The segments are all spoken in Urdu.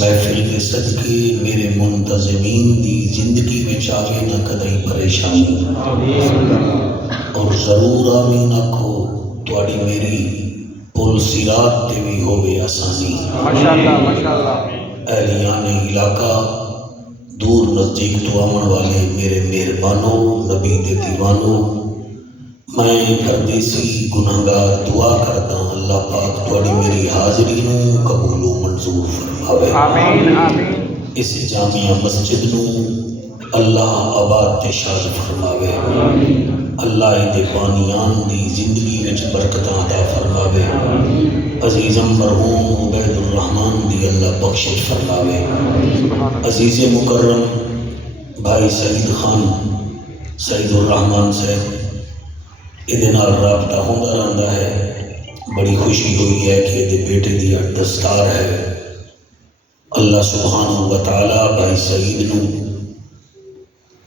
محفل کے صدقے میرے منتظمین دی زندگی میں آوے نہ کدئی پریشانی، اور ضرور آمین آکھو تواڈی میری پل صراط تے بھی ہوے آسانی۔ ماشاءاللہ ماشاءاللہ۔ اہلیان علاقہ، دور نزدیک تو آمن والے میرے مہربانوں، نبی دے دیوانوں، میں پردیسی گناہگار دعا کرتا ہوں اللہ پاک تواڈی میری حاضری نوں قبول و منظور فرماوے۔ آمین آمین۔ اس جامعہ مسجد نوں اللہ آباد تے شاد فرماوے، اللہ دے بانیان دی زندگی وچ برکتاں عطا فرماوے، عزیزم مرحوم عبید الرحمن دی اللہ بخشش فرماوے، عزیز مکرم بھائی سعید خان سعید الرحمان صاحب یہ رابطہ ہوتا رہتا ہے، بڑی خوشی ہوئی ہے کہ یہ بیٹے دی دستار ہے۔ اللہ سبحانہ و تعالیٰ بھائی سعید نو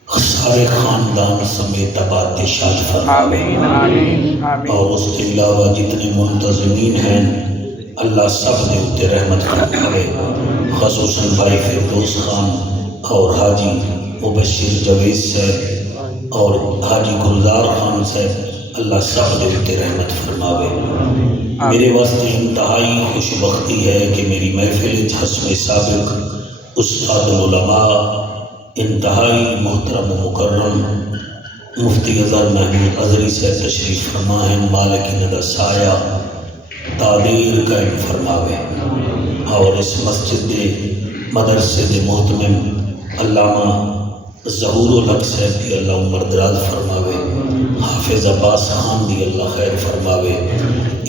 سارے خاندان سمیت آباد شاد فرماوے، اور اس کے علاوہ جتنے منتظمین ہیں اللہ سب نے اتنے رحمت فرماوے، خصوصاً بھائی فردوس خان اور حاجی مبشر جوید صاحب اور حاجی گلزار خان صاحب، اللہ سب نے اتنے رحمت فرماوے۔ میرے واسطے انتہائی خوش بختی ہے کہ میری محفل حسم سابق استاد العلماء انتہائی محترم و مکرم مفتی اظہر محمود اظہری سے تشریف فرما ہے، مالک ندى سایہ تعبیر قائم فرماوے، اور اس مسجد دے مدرسے دے محتمم علامہ ظہور الحق صاحب دی اللہ عمر دراز فرماوے، حافظ عباس خان دی اللہ خیر فرماوے۔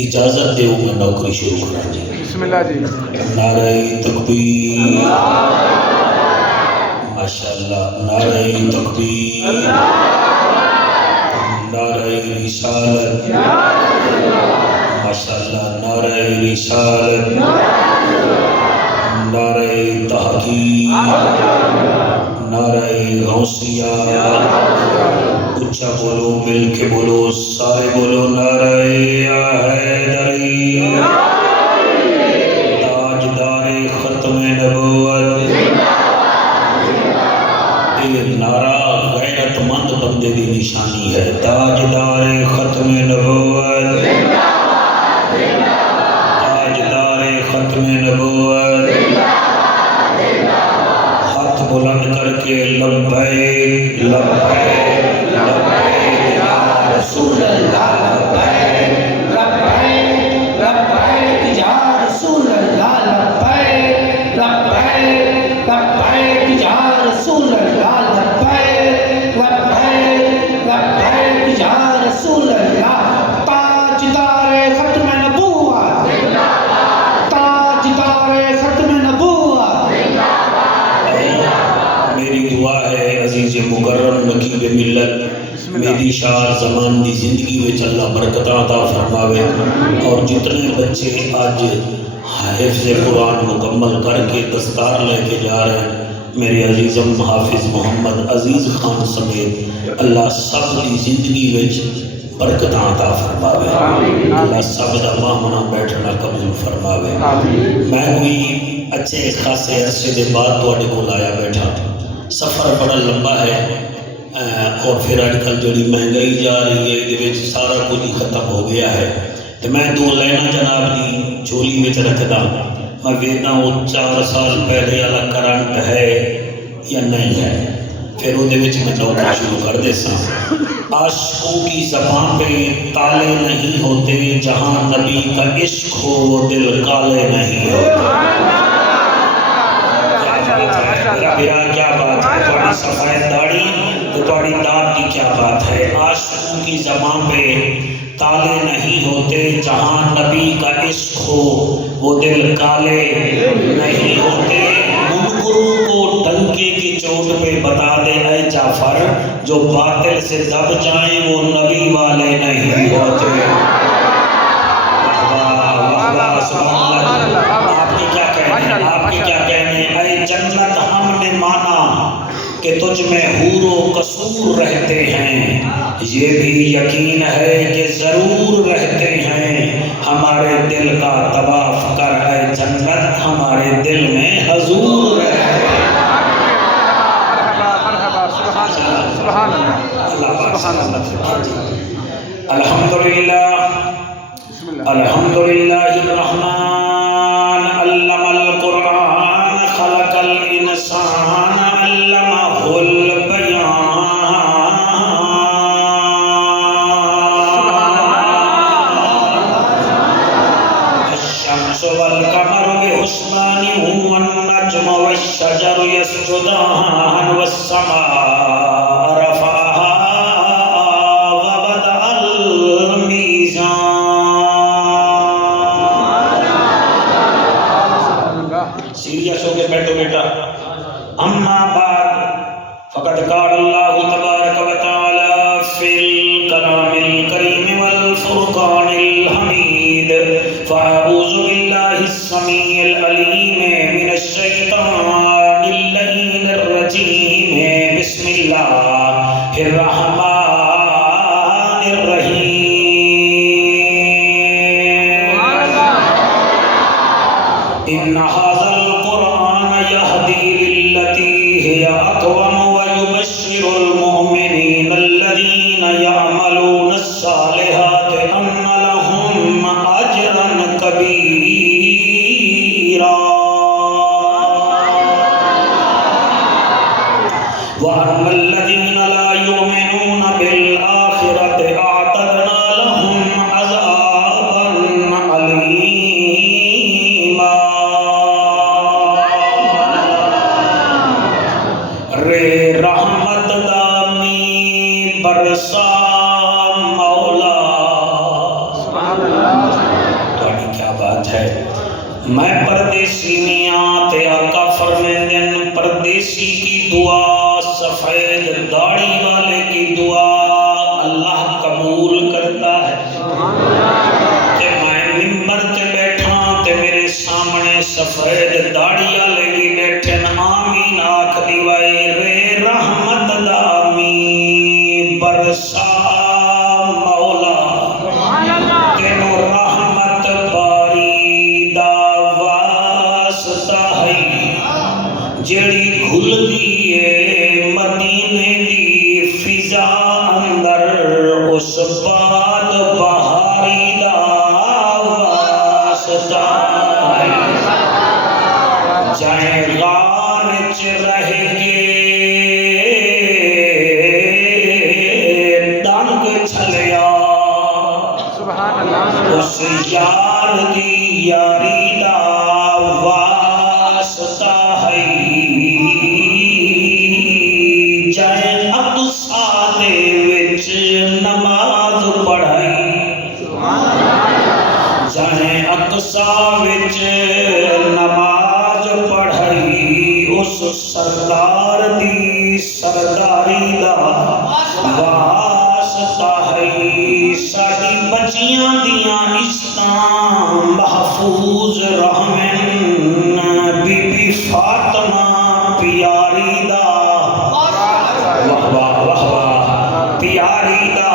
اجازت دے میں نوکری شروع کرا جی۔ بسم اللہ جی۔ نعرہ تکبیر، ماشاءاللہ، نعرہ تکبیر، نعرہ رسالت، ماشاءاللہ، نعرہ رسالت، نعرہ تحقیق، نعرہ غوثیہ، اچھا بولو، مل کے بولو، سارے بولو، نعرہ حیدری، تاجدار ختم نبوت۔ یہ نعرہ غیرت مند بندے دی نشانی ہے، تاجدار ختم نبوت، تاجدار ختم نبوت، ہاتھ بلند کر کے لبیک لبیک لبیک یا رسول اللہ، لبیک لبیک لبیک یا رسول اللہ، لبیک لبیک لبیک یا رسول اللہ، لبیک لبیک لبیک یا رسول اللہ۔ تاجدار ختم نبوت، تاجدار ختم نبوت۔ میری دعا ہے عزیز مکرم نقیب ملت میری شاہ زمان دی زندگی وچ اللہ برکت عطا فرماوے، اور جتنے بچے آج حفظ قرآن مکمل کر کے دستار لے کے جا رہے ہیں، میرے عزیزم حافظ محمد عزیز خان سمیت اللہ سب دی زندگی وچ برکت عطا فرماوے، اللہ سب دا ماہمنا بیٹھنا قبول فرماوے۔ میں بھی اچھے خاصے عرصے دے بعد تواڈے کول آیا بیٹھا، سفر بڑا لمبا ہے، اور پھر اج کل جڑی مہنگائی جا رہی ہے یہ سارا کچھ ہی ختم ہو گیا ہے، تو میں دو لینا جناب دی جھولی وچ رکھدا، میں ویکھنا وہ 4 سال پہلے والا کرنٹ ہے یا نہیں ہے، پھر وہ میں نوکری شروع کر دے سا۔ عاشقوں کی زبان پہ تالے نہیں ہوتے، جہاں نبی کا عشق ہو وہ دل کالے نہیں ہوتے۔ میرا کیا بات ہے، تھوڑی سفید داڑھی تو تھوڑی داڑھ کی کیا بات ہے۔ عاشقوں کی زبان پہ تالے نہیں ہوتے، جہاں نبی کا عشق ہو وہ دل کالے نہیں ہوتے۔ منکروں کو ڈنکے کی چوٹ پہ بتا دے اے جعفر، جو باطل سے دب جائیں وہ نبی والے نہیں ہوتے۔ سبحان اللہ۔ آپ کے کیا کہنے ہیں، آپ کے کیا کہنے ہیں؟ اے جنت ہم نے مانا کہ تجھ میں حور و قصور رہتے ہیں، یہ بھی یقین ہے کہ ضرور رہتے ہیں، ہمارے دل کا طواف کر اے جنت، ہمارے دل میں حضور سبحان اللہ الحمدللہ بسم اللہ الحمدللہ الرحمن علم القرآن خلق الانسان علمہ البیان الشمس والقمر بحسبان والنجم والشجر يسجدان والسماء رفعها ووضع الميزان سیریس ہو کے بیٹھو بیٹا اما بعد فقد قال اللہ تبارک و تعالی فی الکلام الکریم والفرقان الحمید فاعوذ باللہ السمیع العلیم من الشیطان اللعین الرجیم بسم اللہ الرحمن الرحیم ان هذا القرآن يهدي للتي هي أقوم ويبشر المؤمنين الذين يعملون الصالحات أن لهم أجرا كبيرا وأن الذين لا يؤمنون بالآخرة أعتدنا لهم عذابا أليما رے رحمت دامی برسا مولا تھوڑی کیا بات ہے میں پردیسی میاں تے آقا فرمیندن پردیسی کی دعا سفید داڑھی والے کی دعا اللہ قبول کرتا ہے کہ میں ممبر تے بیٹھا تے میرے سامنے سفید داڑھی والے بھی بیٹھن آمین آکھ دیوائے رے رحمت دامی برسا مولا تینو رحمت باری دا واسطہ ہے جڑی کھل دیئے مدینے دی فضا اندر اس باد بہاری دا واسطہ ہے جائیں غار چ رہ گے ڈنگ چھلیا سبحان اللہ اس یار دی یاری دا واسطہ ہے جائیں اقصا دے وچ نماز پڑھائی جائیں اقصا وچ نماز پڑھائی اس سردار دی سرداری دا واسطہ ہے ساڈی بچیاں دیاں عزتاں محفوظ رہمن بی بی فاطمہ پیاری دا واہ واہ واہ واہ پیاری دا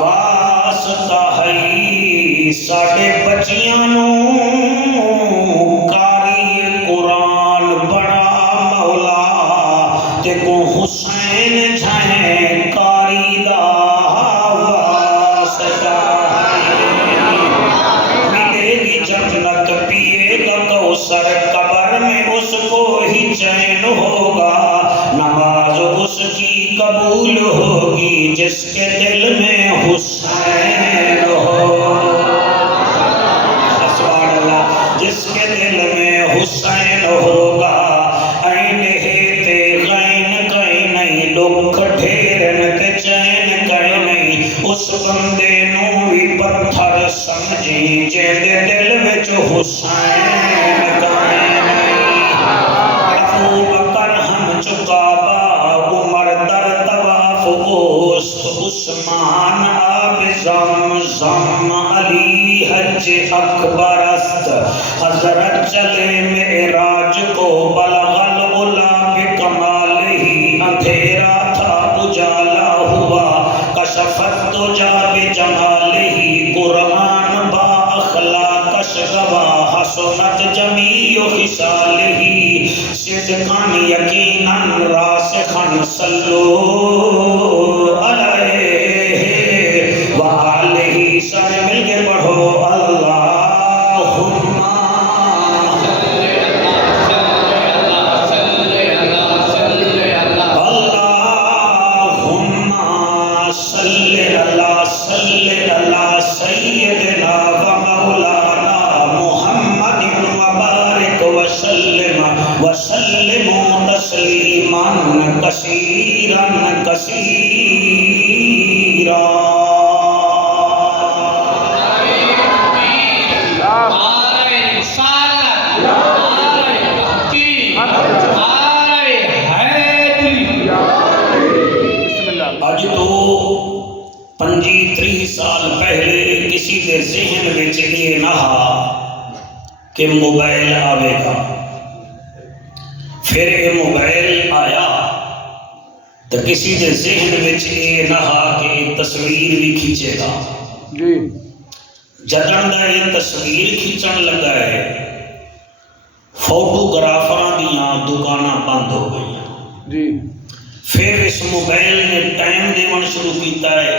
واسطہ ہے ساڈے بچیاں نوں قاری قرآن بنا مولا تے کو حسین جھائیں قاری دا واسطہ ہے ملے گی جنت پیے گا کوثر قبر میں اس کو ہی چین ہوگا نماز اس کی قبول ہوگی جس کے دل میں حسین ہو سبحان اللہ جس کے دل میں حسین ہوگا این تے غین کہیں نہیں دکھ ڈھیرن تے چین کہیں نہیں اس بندے نو بھی پتھر سمجھی جے دے دل وچ حسین کہیں نہیں ابو بکر ہم چکا با عمر در طواف گوست عثمان آب زمزم علی حج اکبر است حضرت چلے معراج کو بلغ العلا بکمالہ اندھیرا تھا اجالا ہوا کشفت دجا بجمالہ قرآن با اخلاقش گواہ حسنت جمیع خصالہ صدقاً یقیناً راسخاً صلو علیہ وسلموا تسلیما کثیرا کثیرا. اج تو 25-30 سال پہلے کسی کے ذہن میں یہ نہ کہ موبائل آئے گا. پھر یہ موبائل آیا تو کسی کے ذہن میں یہ نہ کہ یہ تصویر بھی کھینچے گا. جدن کا یہ تصویر کھینچن لگا ہے فوٹوگرافراں دیاں دکاناں بند ہو گئی. پھر اس موبائل نے ٹائم دیون شروع کیتا ہے،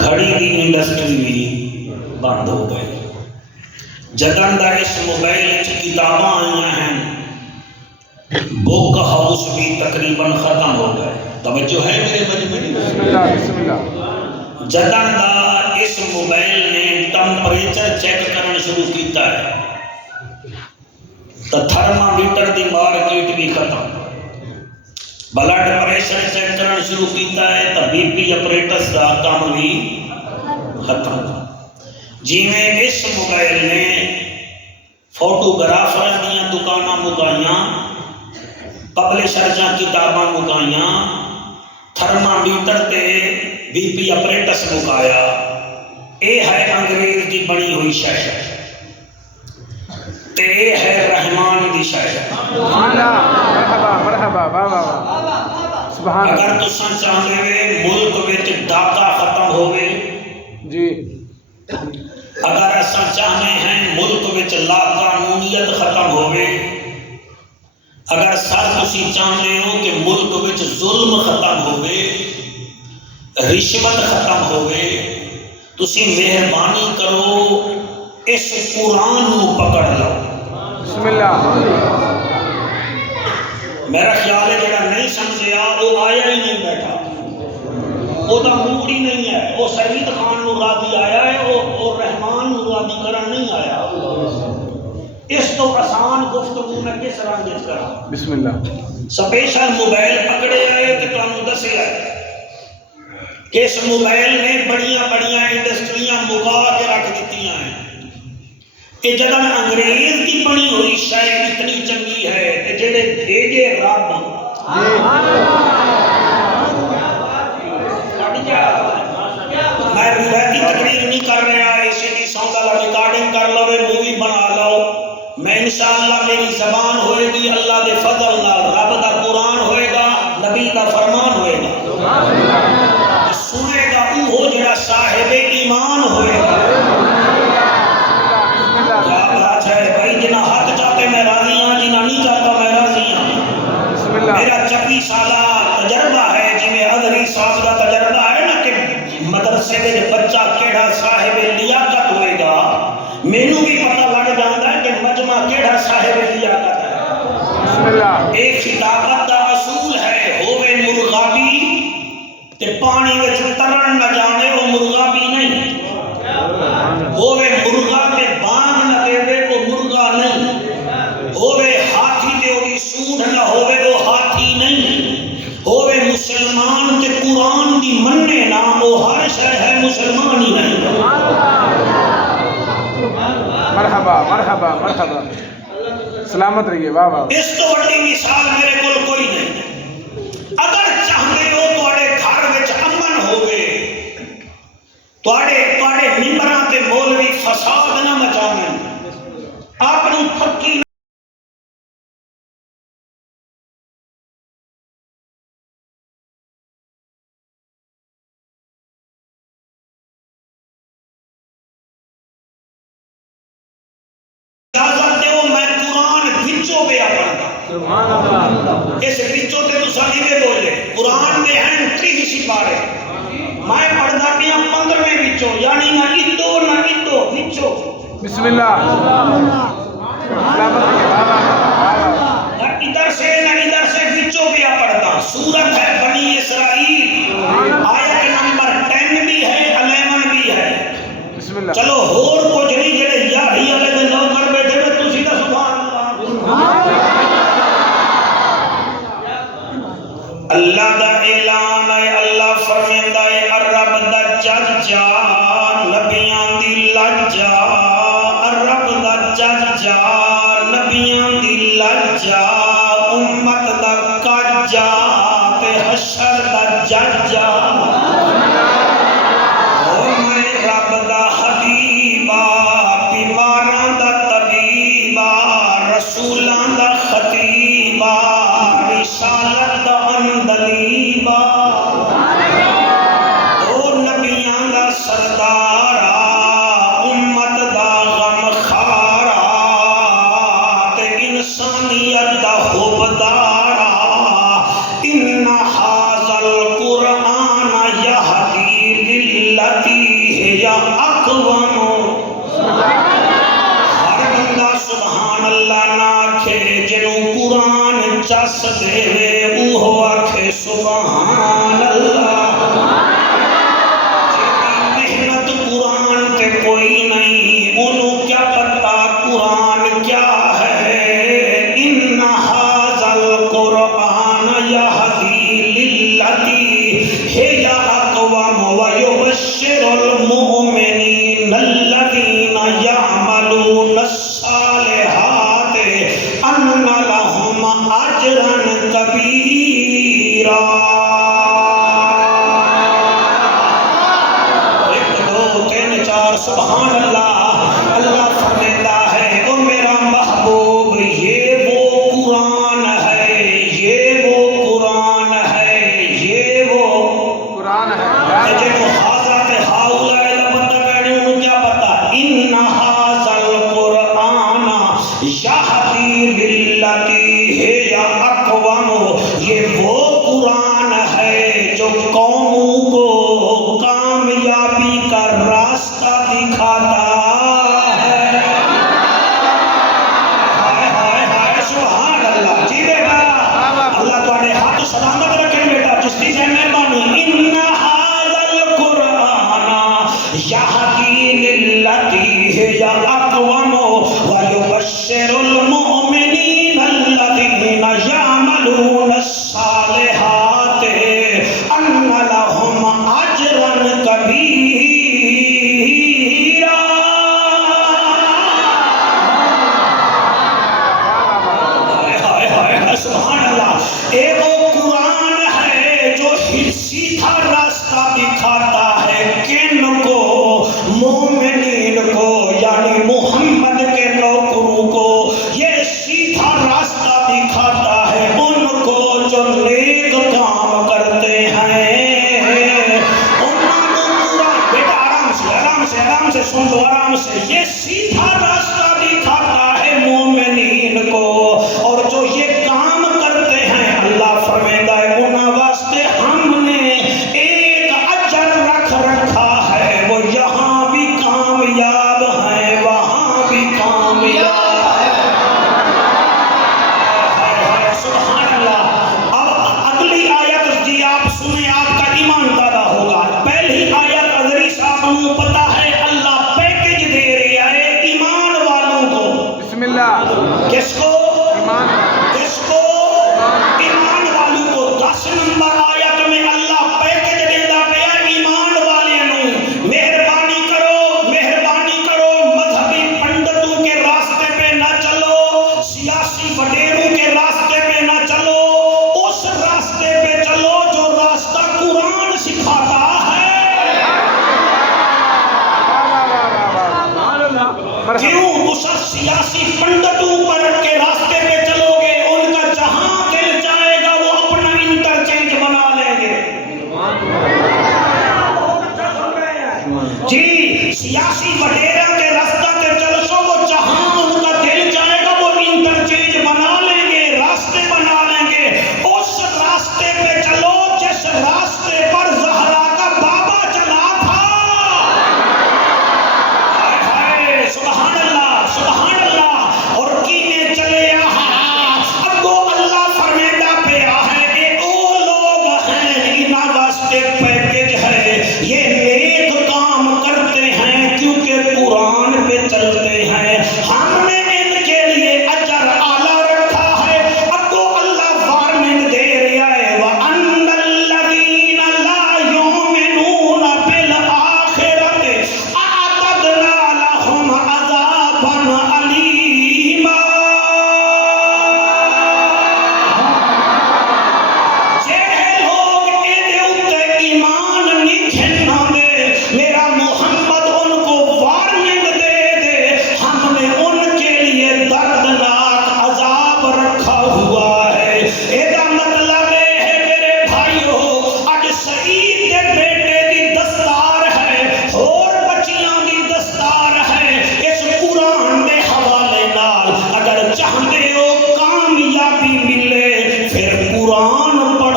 گھڑی دی انڈسٹری بھی بند ہو گئی. جدن دا اس موبائل کتاباں آئی ہیں، بک ہاؤس بھی تقریباً ختم ہو گئے. توجہ ہے میرے مجموعی؟ جدن دا اس موبائل نے ٹمپریچر چیک کرنا شروع کیتا ہے تو تھرمامیٹر دی مارکیٹ بھی ختم. بلڈ پریشر چیک کرنا شروع کیتا ہے تو بی پی اپریٹس کا کام بھی ختم. جی میں اس موبائل نے فوٹوگرافر دیاں دکاناں مکائیاں، پبلشر جاں کتاباں مکائیاں، تھرمامیٹر تے بی پی اپریٹس مکایا. اے ہے انگریز دی بنی ہوئی شے تے اے ہے رحمان دی شے. اگر تساں چاہتے ہوئے ملک وچ ڈاکہ ختم ہوئے، اگر اساں چاہتے ہیں ملک وچ لا قانونیت ختم ہوئے، اگر سر تسی چاہتے ہو کہ ملک وچ ظلم ختم ہوئے، رشوت ختم ہوئے، تسی مہربانی کرو اس قرآن کو پکڑ لو. بسم اللہ. میرا خیال ہے جڑا نہیں سمجھیا وہ آیا ہی نہیں بیٹھا، وہ دا موڈ ہی نہیں ہے. وہ سعید خان نو راضی آیا ہے، وہ رحمان نو راضی کرن نہیں آیا. اس تو آسان گفتگو میں کس رنگ کرا. بسم اللہ. سپیشل موبائل پکڑے آئے تو تانوں دسیا کہ اس موبائل نے بڑیاں بڑیاں انڈسٹریاں مکا کے رکھ دیتی ہیں کہ جب انگریز کی بنی ہوئی شے اتنی چنگی ہے کہ جڑے بھیجے رب. میں روایتی تقریر نہیں کر رہا، اسی کی سوندا ریکارڈنگ کر لو، مووی بنا لو. میں انشاءاللہ میری زبان ہوئے گی اللہ دے فضل نال، رب دا قرآن ہوئے گا، نبی دا فرمان ہوئے گا. سنے گا وہ جڑا صاحب ایمان ہوئے گا. کیا بات ہے بھائی، جنہ ہاتھ چاہتے میں راضی ہوں، جنہ نہیں چاہتا میں راضی ہوں. میرا 26 سالہ تجربہ ہے، جی میں ادری صاحب کا تجربہ ہے نا کہ مدرسے میں بچہ کیڑا صاحب لیاقت ہوئے گا، مینوں بھی پتہ لگ جاتا ہے کہ مجمع کیڑا صاحب لیاقت ہے. ایک خطابت کا اصول ہے، ہووے مرغابی تے پانی وچ ترن نہ جانے وہ مرغابی نہیں، ہووے مرغا تے بانگ نہ دے وہ مرغا نہیں، ہووے ہاتھی تے وہی سونڈ نہ ہووے وہ ہاتھی نہیں، ہووے مسلمان تے قرآن دی مننے نہ وہ ہر شے ہے مسلمان ہی نہیں. مرحبا مرحبا مرحبا، سلامت رہیے. واہ واہ. اس تو بڑی مثال میرے کول کوئی نہیں. اگر چاہتے ہو تواڈے گھر وچ امن ہوے، تواڈے ممبراں تے مولوی فساد نہ مچاون، اپنی تھکی اجازت دیو میں قرآن وچوں پہ پڑھدا. سبحان اللہ. اس وچوں تے تساں ایویں بولے قرآن میں ہیں 30 سپارے، میں پڑھدا پیا 15ویں وچوں، یعنی نہ ادو وچوں. بسم اللہ. سلامت رہیے. واہ واہ. نہ ادھر سے وچوں پہ پڑھدا. سورت ہے بنی اسرائیل، آیت نمبر 10 بھی ہے 11 بھی ہے. بسم اللہ. چلو ہور کچھ نہیں، جڑے یاہی والے دے نوکر بیٹھے ہوئے تسی تے سبحان اللہ. لجا امت دا کجا تے حشر دا ججا او میں رب دا حبیبا بیماراں دا طبیبا رسولاں دا خطیبا رسالت دا اندلیبا او نبیاں دا سردارا امت دا غم خارا تے انسانیت دا حبدارا ان ھذا القرآن یہدی للتی ہی اقوم ہر بندہ سبحان اللہ نہ آکھے جنوں قرآن چس دے اوہ آکھے سبحان اللہ جیدی محنت قرآن تے کوئی نہیں انہوں کیا پتہ قرآن کیا ہے ان ھذا القرآن یہدی للتی ہی اقوم ویبشر المؤمنین الذین یعملون الصالحات ان لهم اجرا کبیرا ایک دو تین چار سبحان اللہ اللہ فرمیتا ہے او میرا محبوب یہ وہ قرآن ہے یہ وہ قرآن ہے یہ وہ قرآن ہے جنہوں حاضرات ہاؤلائے دا بندہ کہنے انہوں کیا پتا ان ھذا القرآن یہدی للتی ہی اقوم یہ وہ قرآن ہے جو قوموں کو کامیابی کا راستہ دکھاتا ہے ہائے ہائے ہائے سبحان اللہ جی بیٹا اللہ تواڈے ہاتھ سلامت رکھے بیٹا چشتی سے مہربانی ان ھذا القرآن یہدی للتی ہی اقوم ویبشر المؤمنین الذین یعملون الصالحات ان لهم اجرا کبیرا ہائے ہائے ہائے سبحان اللہ اے وہ قرآن ہے جو سیدھا راستہ دکھاتا ہے کن کو مومنین کو یعنی محمد کے نوکروں کو یہ سیدھا راستہ دکھاتا ہے ان کو جو نیک کام کرتے ہیں انہوں قرآن بیٹا آرام سے سن لو آرام سے یہ سیدھا راستہ دکھاتا ہے مومنین کو اور جو یہ کام کرتے ہیں اللہ فرمیتا ہے انہاں واسطے ہم نے ایک اجر رکھ رکھا ہے وہ یہاں بھی کامیاب ہیں وہاں بھی کامیاب ہے سبحان اللہ اب اگلی آیت جی آپ سنیں آپ کا ایمان پیدا ہوگا پہلی آیت حضری صاحب کو پتا ہے اللہ پیکج دے رہا ہے ایمان والوں کو بسم اللہ کس کو ایمان کس کو ایمان والوں کو 10 نمبر آیت میں اللہ پیکج دیتا پیا ایمان والوں مہربانی کرو مذہبی پنڈتوں کے راستے پہ نہ چلو سیاسی وڈیروں کے راستے پہ نہ چلو اس راستے پہ چلو جو راستہ قرآن سکھاتا ہے کیوں اس سیاسی پنڈتوں پر کے راستے پہ چلو گے ان کا جہاں دل جائے گا وہ اپنا انٹرچینج بنا لیں گے جی سیاسی وڈیرا کے راستہ پہ چلو سو وہ جہاں ان کا دل جائے گا وہ انٹرچینج بنا لیں گے راستے بنا لیں گے اس راستے پہ چلو جس راستے پر زہرا کا بابا چلا تھا ہائے ہائے سبحان اللہ اور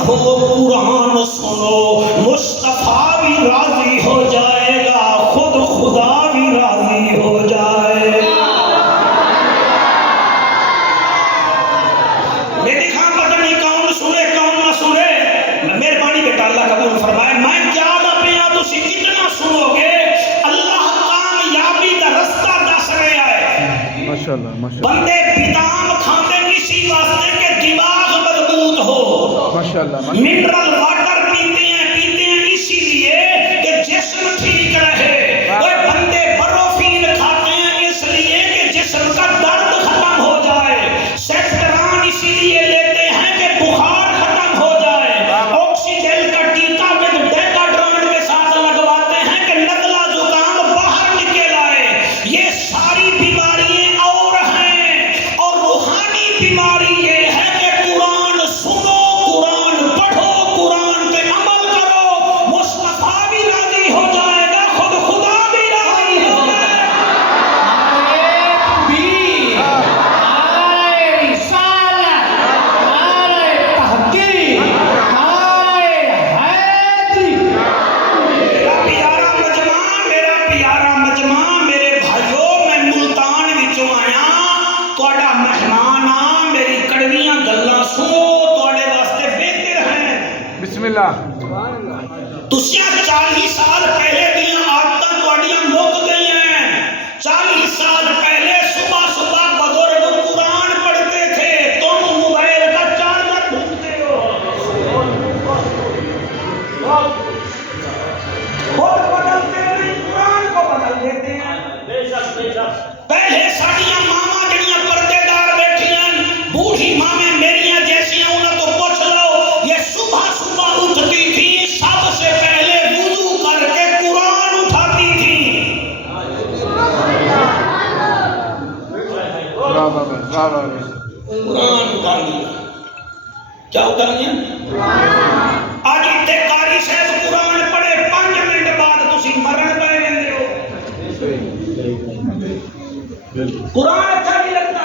پڑھو قرآن سنو مصطفیٰ بھی راضی ہو جائے گا خود خدا بھی راضی ہو جائے گا میری خان پتہ نہیں کون سنے کون نہ سنے مہربانی بیٹا اللہ قبول فرمائے میں کیا پیا تسی کتنا سنو گے اللہ کامیابی کا رستہ دس رہا ہے ماشاءاللہ ماشاءاللہ بندے بادام کھاتے اسی واسطے کہ دماغ مضبوط ہو ماشاءاللہ منرل واٹر پیتے ہیں اسی لیے کہ جسم ٹھیک رہے اور بندے بروفین کھاتے ہیں اس لیے کہ جسم کا درد ختم ہو جائے سیفٹران اسی لیے لیتے ہیں کہ بخار ختم ہو جائے آکسیجن کا ٹیکا میں ڈیکاڈرون کے ساتھ لگواتے ہیں کہ نزلہ زکام باہر نکل آئے یہ ساری بیماریاں اور ہیں اور روحانی بیماری یہ ہے کہ قرآن سنو قرآن پڑھو قرآن پہ عمل کرو مصطفیٰ بھی راضی ہو جائے گا خود خدا بھی راضی ہو جائے میرا پیارا مجمع میرے بھائیوں میں ملتان وچوں آیا تہاڈا مہمان آ میری کڑویاں گلاں سنو تہاڈے واسطے بہتر ہیں بسم اللہ تسیاں 40 سال پہلے دیاں عادتاں تہاڈیاں مک گئی ہیں 40 سال پہلے صبح صبح بزرگ قرآن پڑھتے تھے تم موبائل کا چارجر ڈھونڈتے ہو خود بدلتے نہیں قرآن کو بدل دیتے ہیں پہلے ساڑیاں ماما جڑیاں پردے دار بیٹھیاں بوڑھی مامیں میریاں جیسیاں انہاں تو پوچھ لو یہ صبح صبح اٹھتی تھی سب سے پہلے وضو کر کے قرآن اٹھاتی تھی واہ واہ واہ واہ قرآن اٹھا لیا کیا اٹھا لیا آج اتنے قاری صاحب قرآن پڑھے 5 منٹ بعد تسی مرن پہ رہندے ہو قرآن اچھا نہیں لگتا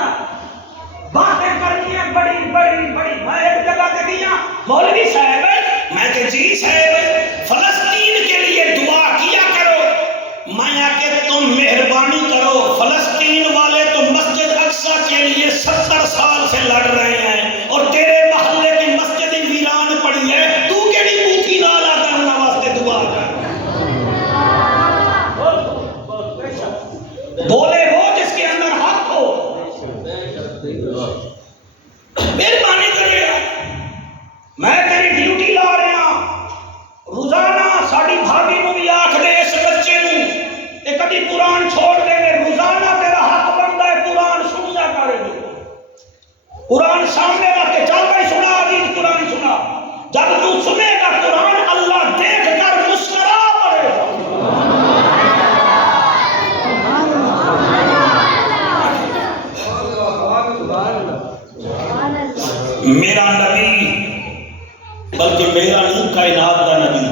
باتیں کرنی ہیں بڑی بڑی بڑی میں ایک جگہ پہ گیا مولوی صاحب میں کہ جی صاحب فلسطین کے لیے دعا کیا کرو میں آ کے تم مہربانی کرو فلسطین والے تو مسجد اقصی کے لیے 70 سال سے لڑ رہے ہیں اور تیرے محلے کی مسجد ویران پڑی ہے تو کیڑی بوتھی نال آتا انہاں واسطے دعا کر بولے وہ جس کے اندر حق ہو مہربانی کرے میں تیری ڈیوٹی لا رہا روزانہ ساڑی بھابی نو بھی آکھ دے اس بچے نو کہ کبھی قرآن چھوڑ دے گے روزانہ تیرا حق بنتا ہے قرآن سنیا کرے گے قرآن سامنے رکھ کے چل بھائی سنا عزیز قرآن سنا جب تو سنے گا قرآن اللہ دیکھ کر مسکرا پڑے میرا نبی بلکہ میرا نہیں کائنات کا نبی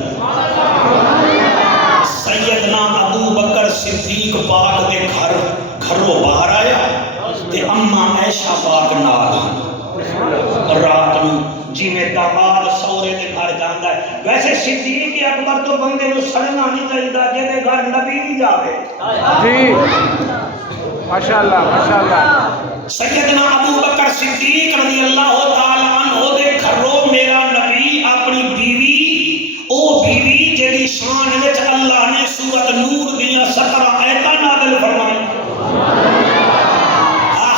سیدنا ابو بکر صدیق پاک دے گھروں باہر آیا تے اما عائشہ پاک نال رات نو جی میں داماد سورے دے گھر جاندا ہے ویسے صدیق اکبر تو بندے نو سڑنا نہیں چاہیدا جے دے گھر نبی نہیں جاوے جی ماشاءاللہ ماشاءاللہ سیدنا ابو بکر صدیق رضی اللہ تعالی عنہ دے گھروں میرا نبی اپنی بیوی او بیوی جیڑی شان وچ اللہ نے سورۃ نور دیاں 17 آیتاں نازل فرمائی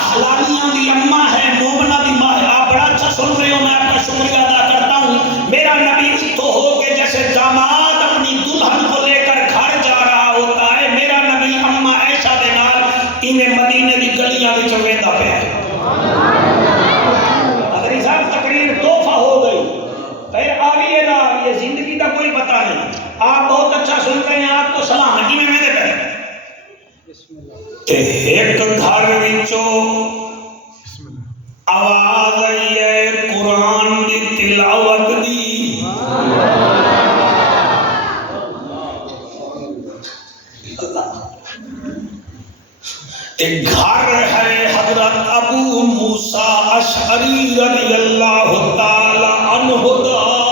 حلالیاں دی اماں ہے مومنہ دی ماں ہے آپ بڑا اچھا سن رہے ہو میں آپ کا شکریہ ادا کرتا ہوں میرا نبی تو ہو کہ جیسے داماد اپنی دلہن کو لے کر گھر جا رہا ہوتا ہے میرا نبی اماں عائشہ دے نال انہیں مدینے دی گلیاں وچ ویندا پیا اگر صاحب تقریر تحفہ ہو گئی پھر آگے نہ آگے زندگی کا کوئی پتہ نہیں آپ بہت اچھا سن رہے ہیں آپ کو سلام ہے جی میں دے کر ایک گھر وچوں آواز آئی ہے قرآن دی تلاوت دی ایک گھر ہے حضرت ابو موسیٰ اشعری رضی اللہ تعالی عنہ دا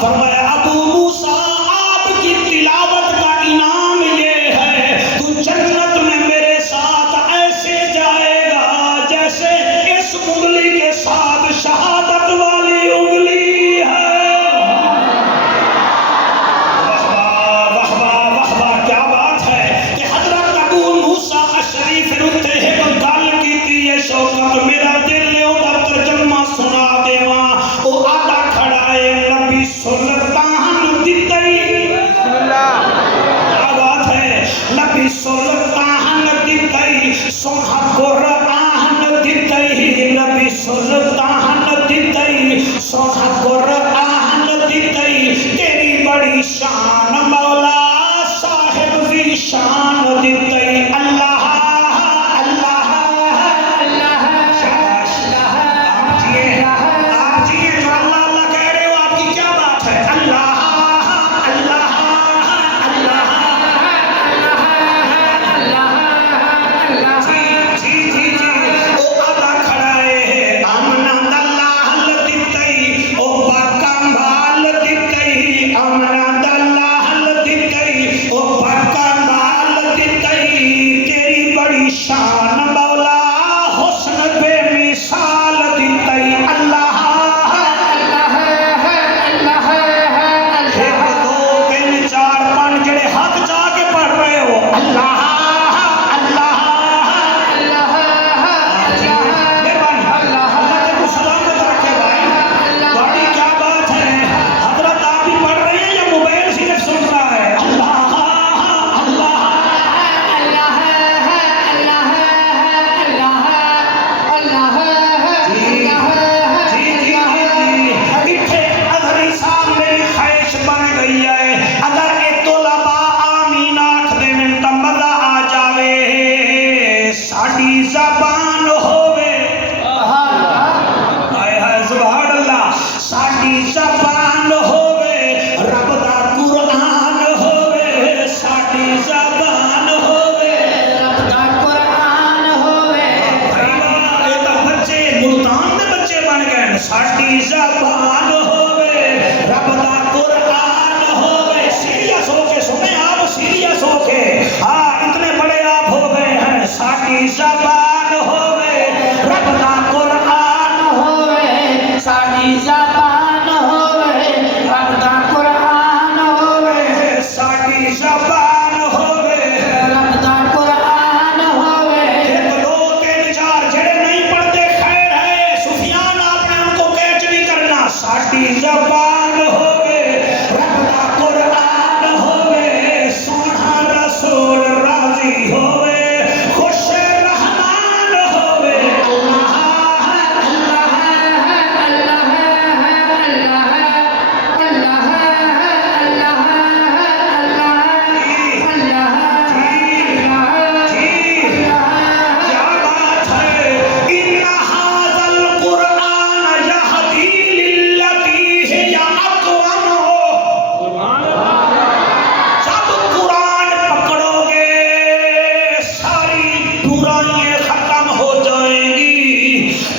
فرمایا ابو موسیٰ آپ کی تلاوت کا انعام یہ ہے تو جنت میں میرے ساتھ ایسے جائے گا جیسے اس انگلی کے ساتھ شہادت والی انگلی ہے۔ کیا بات ہے کہ حضرت ابو موسیٰ اشریف رکھتے ہیں گل کی تھی شوکت میرا دل نے ادھر ترجمہ سنا دیواں او آدھا کھڑا ہے نبی سلطان دیتائی بسم اللہ کیا بات ہے نبی سلطان دیتائی سونا قرآن دیتائی نبی سلطان دیتائی سونا قرآن دیتائی تیری بڑی شان مولا صاحب بھی شان دیتائی اللہ اللہ اللہ شاباش آپ جیے جو اللہ اللہ کہہ رہے ہو آپ کی کیا بات ہے اللہ اللہ اللہ جی جی جی او آدھا کھڑا ہے آمنا دلال دیتائی او باکمال دیتائی آمنا دلال دیتائی او باکمال دیتائی تیری بڑی شان مولا حسن بے مثال دیتائی اللہ ایک دو تین چار پانچ جڑے ہاتھ جا کے پڑھ رہے ہو اللہ اللہ مہربانی اللہ تے کو سلامت رکھے بھائی بڑی کیا بات ہے حضرت آپ بھی پڑھ رہے ہیں یا موبائل صرف سن رہا ہے اللہ اللہ جی جی جی اتھے ادھری صاحب میری خواہش بن گئی ہے اگر اے طلباء آمین آکھ دے میں تا مزہ آ جاوے ساڑی زبان ہووے ہائے ہائے سبحان اللہ ساڑی زبان ہووے رب دا قرآن ہووے ساڑی زبان ہووے اے تا بچے ملتان دے بچے بن گئے ساڑی زبان ہووے رب دا قرآن ہووے سیریس ہو کے سنیں آپ سیریس ہو کے ہاں اتنے بڑے آپ ہو گئے ہیں ساڑی زبان ہووے رب دا قرآن ہووے ساڑی زبان ہوئے رب دا قرآن ہوئے ساڑی زبان ہووے رب دا قرآن ہوئے ایک دو تین چار جڑے نہیں پڑھتے خیر ہے سفیان آپ نے ان کو کیچ نہیں کرنا ساڑی زبان ہووے رب دا قرآن ہووے سونا رسول راضی ہووے خوش رحمان ہووے اللہ کیا بات ہے ان ھذا القرآن یہدی للتی ہی اقوم جب قرآن پکڑو گے ساری برائیاں ختم ہو جائیں گی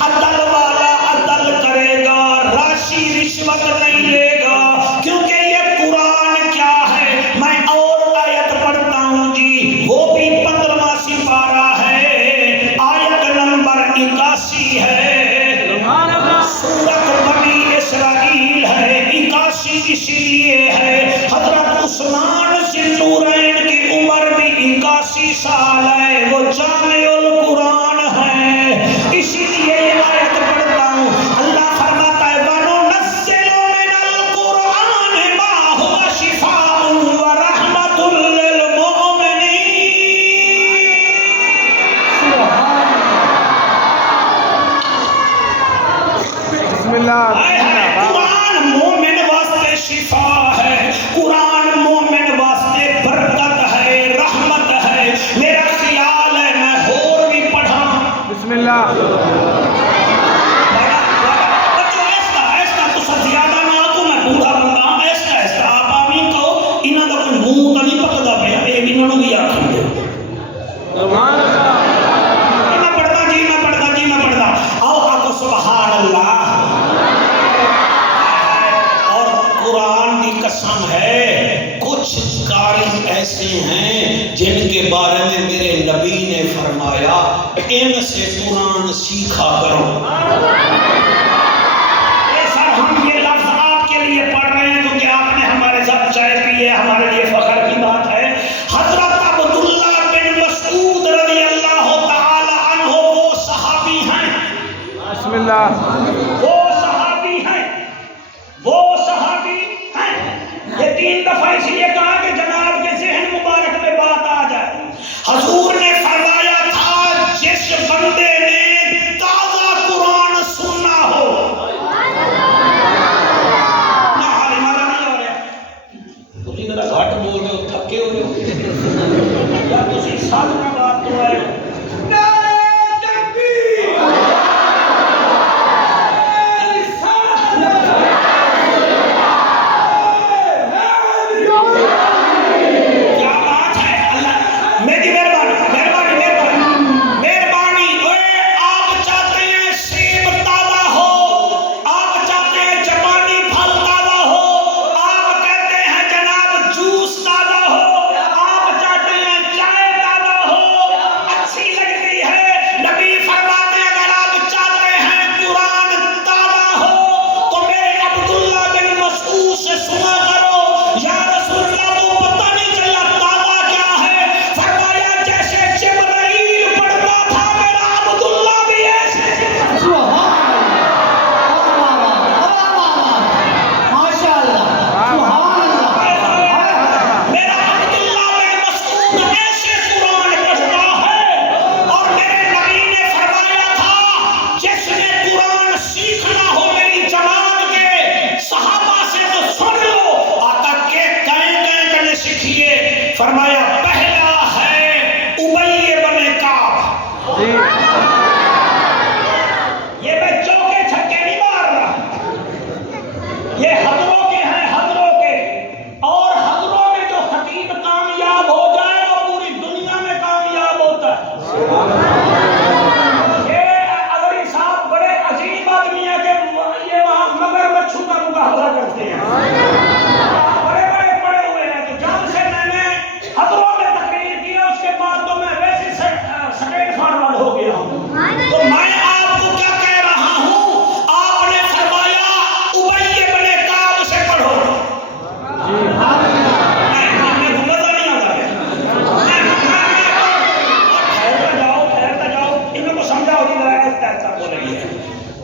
عدل والا عدل کرے گا راشی رشوت نہیں لے گا کیونکہ یہ قرآن کیا ہے میں اور آیت پڑھتا ہوں جی وہ بھی 15واں سپارہ ہے آیت نمبر 81 ہے سورت بنی اسرائیل ہے 81 اس لیے ہے حضرت عثمان ذوالنورین کی عمر بھی 81 سال ہے وہ جامع القرآن ہے اسی لیے یہ آیت پڑھتا ہوں اللہ فرماتا ہے وَنُنَزِّلُ مِنَ الْقُرْآنِ مَا هُوَ شِفَاءٌ وَرَحْمَةٌ لِّلْمُؤْمِنِينَ بسم اللہ قرآن مومن واسطے شفا ہے قرآن مومن قسم ہے کچھ قاری ایسے ہیں جن کے بارے میں میرے نبی نے فرمایا ان سے قرآن سیکھا کرو. سر ہم یہ لفظ آپ کے لیے پڑھ رہے ہیں کیونکہ آپ نے ہمارے ساتھ چائے پی ہے, ہمارے لیے فخر کی بات ہے. حضرت عبداللہ بن مسعود رضی اللہ تعالی عنہ وہ صحابی ہیں, بسم اللہ, وہ صحابی ہیں, وہ صحابی ہیں. یہ 3 دفعہ اس لیے کہا کہ جناب کے ذہن مبارک میں بات آ جائے. حضور نے فرمایا تھا جس بندے نے تازہ قرآن سننا ہو, نہ حال ہمارا نہیں ہو رہا, تسی ذرا گھٹ بول رہے ہو, تھکے ہو رہے ہو, یا تسی سادہ بات تو ہے. فرمایا پہلا ہے ابی بن کعب. یہ میں چوکے چھکے نہیں مار رہا, یہ حضروں کے ہیں, حضروں کے, اور حضروں میں جو خطیب کامیاب ہو جائے وہ پوری دنیا میں کامیاب ہوتا ہے. یہ اگر صاحب بڑے عظیم آدمی ہیں کہ یہ وہاں مگر بچھو کا مقابلہ کرتے ہیں, حضروں میں تقریر کیا اس کے بعد تو میں ویسے سٹیٹ فارورڈ ہو گیا ہوں. تو میں آپ کو کیا کہہ رہا ہوں, آپ نے فرمایا ابی بن کعب سے پڑھو. میں مزہ نہیں آتا ہے, ٹھہرتا جاؤ, انہوں کو سمجھاؤ کہ ذرا ایسا بول رہی ہے.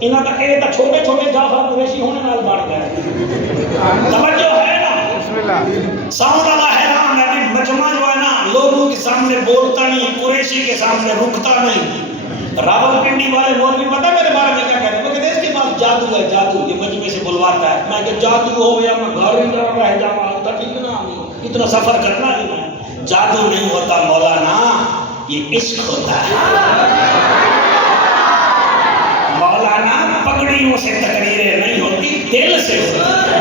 انہوں تک یہ تو چھوٹے چھوٹے جعفر قریشی ہونے نال بڑھ گئے. توجہ ہے نا, بسم اللہ. ساؤنڈ والا حیران ہے کہ مجمع جو ہے نا لوگوں کے سامنے بولتا نہیں, قریشی کے سامنے رکتا نہیں. راولپنڈی والے مولوی پتہ میرے بارے میں کیا کہہ رہے ہیں, وہ کہتے ہیں اس کے پاس جادو ہے, جادو, یہ مجمع سے بلواتا ہے. میں کہ جادو ہو گیا میں گھر ہی رہ جاؤں گا, ٹھیک نا, اتنا سفر کرنا ہی میں. جادو نہیں ہوتا مولانا, یہ عشق ہوتا ہے مولانا. پگڑیوں سے تقریریں نہیں ہوتی, دل سے ہوتی ہے.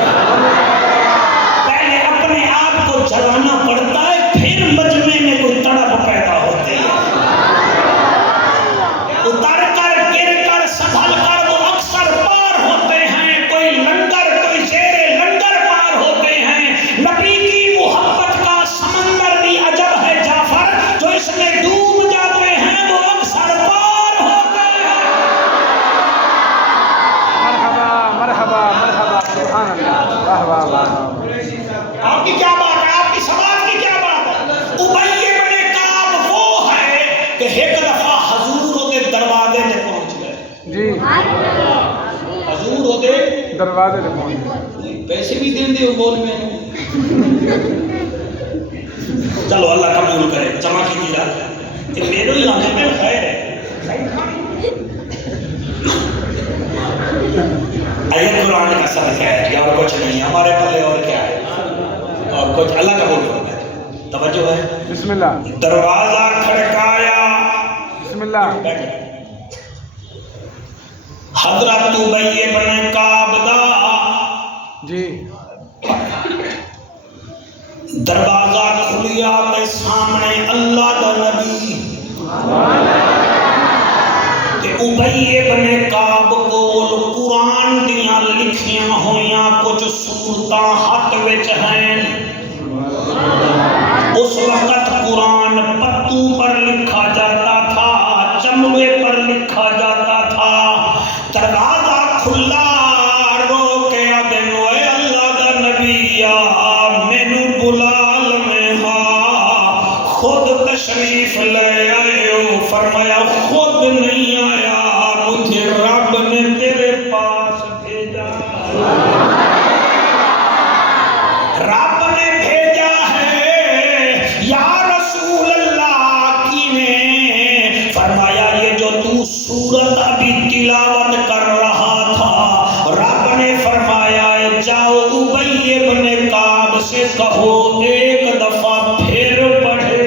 پہلے اپنے آپ کو جلانا پڑتا ہے, پھر مجمع میں کوئی تڑپ پیدا ہوتی ہے. اتر کر گر کر سنبھل کر وہ اکثر پار ہوتے ہیں, کوئی لنگر کوئی زیر لنگر پار ہوتے ہیں. نبی کی محبت کا سمندر بھی عجب ہے جعفر, جو اس میں ڈوب جاتے ہیں وہ اکثر پار ہوتے ہیں. مرحبا مرحبا, سبحان اللہ, واہ واہ واہ. آپ کی کیا بات ہے, آپ کی سماج کی کیا بات ہے. ابی بن کعب وہ ہے کہ ایک دفعہ حضور کے دروازے میں پہنچ گئے. جی, حضور کے دروازے میں پہنچ گئے. پیسے بھی دیں دے بول میں. چلو اللہ قبول کرے, جمع کی جاتا ہے, میرے ہی آنکھ میں خیر ہے. آیت قرآن کا سبق ہے, یا اور کچھ نہیں, ہمارے پلے اور کیا ہے, اور کچھ اللہ قبول کرتا ہے. توجہ ہے, بسم اللہ. دروازہ کھڑکایا, بسم اللہ. حضرت ابی بن کعب دا جی, دروازہ کھلیا تے سامنے اللہ دا نبی تے ابی بن کعب کول قرآن دیاں لکھیاں ہویاں کچھ صورتاں ہاتھ وچ ہیں، اس وقت قرآن پتوں پر لکھا جاتا تھا، چمڑے پر لکھا جاتا تھا۔ دروازہ کھلا، رو کے آدم اے اللہ دا نبی آ مینو بلال میں ہاں، خود تشریف لے آئے ہو۔ فرمایا خود نہیں آیا، مجھے رب نے تیرے پاس بھیجا، رب نے بھیجا ہے یا رسول اللہ کی نے۔ فرمایا یہ جو تو سورت ابھی تلاوت کر رہا تھا، رب نے فرمایا جاؤ ابی بن کعب سے کہو ایک دفعہ پھر پڑھے۔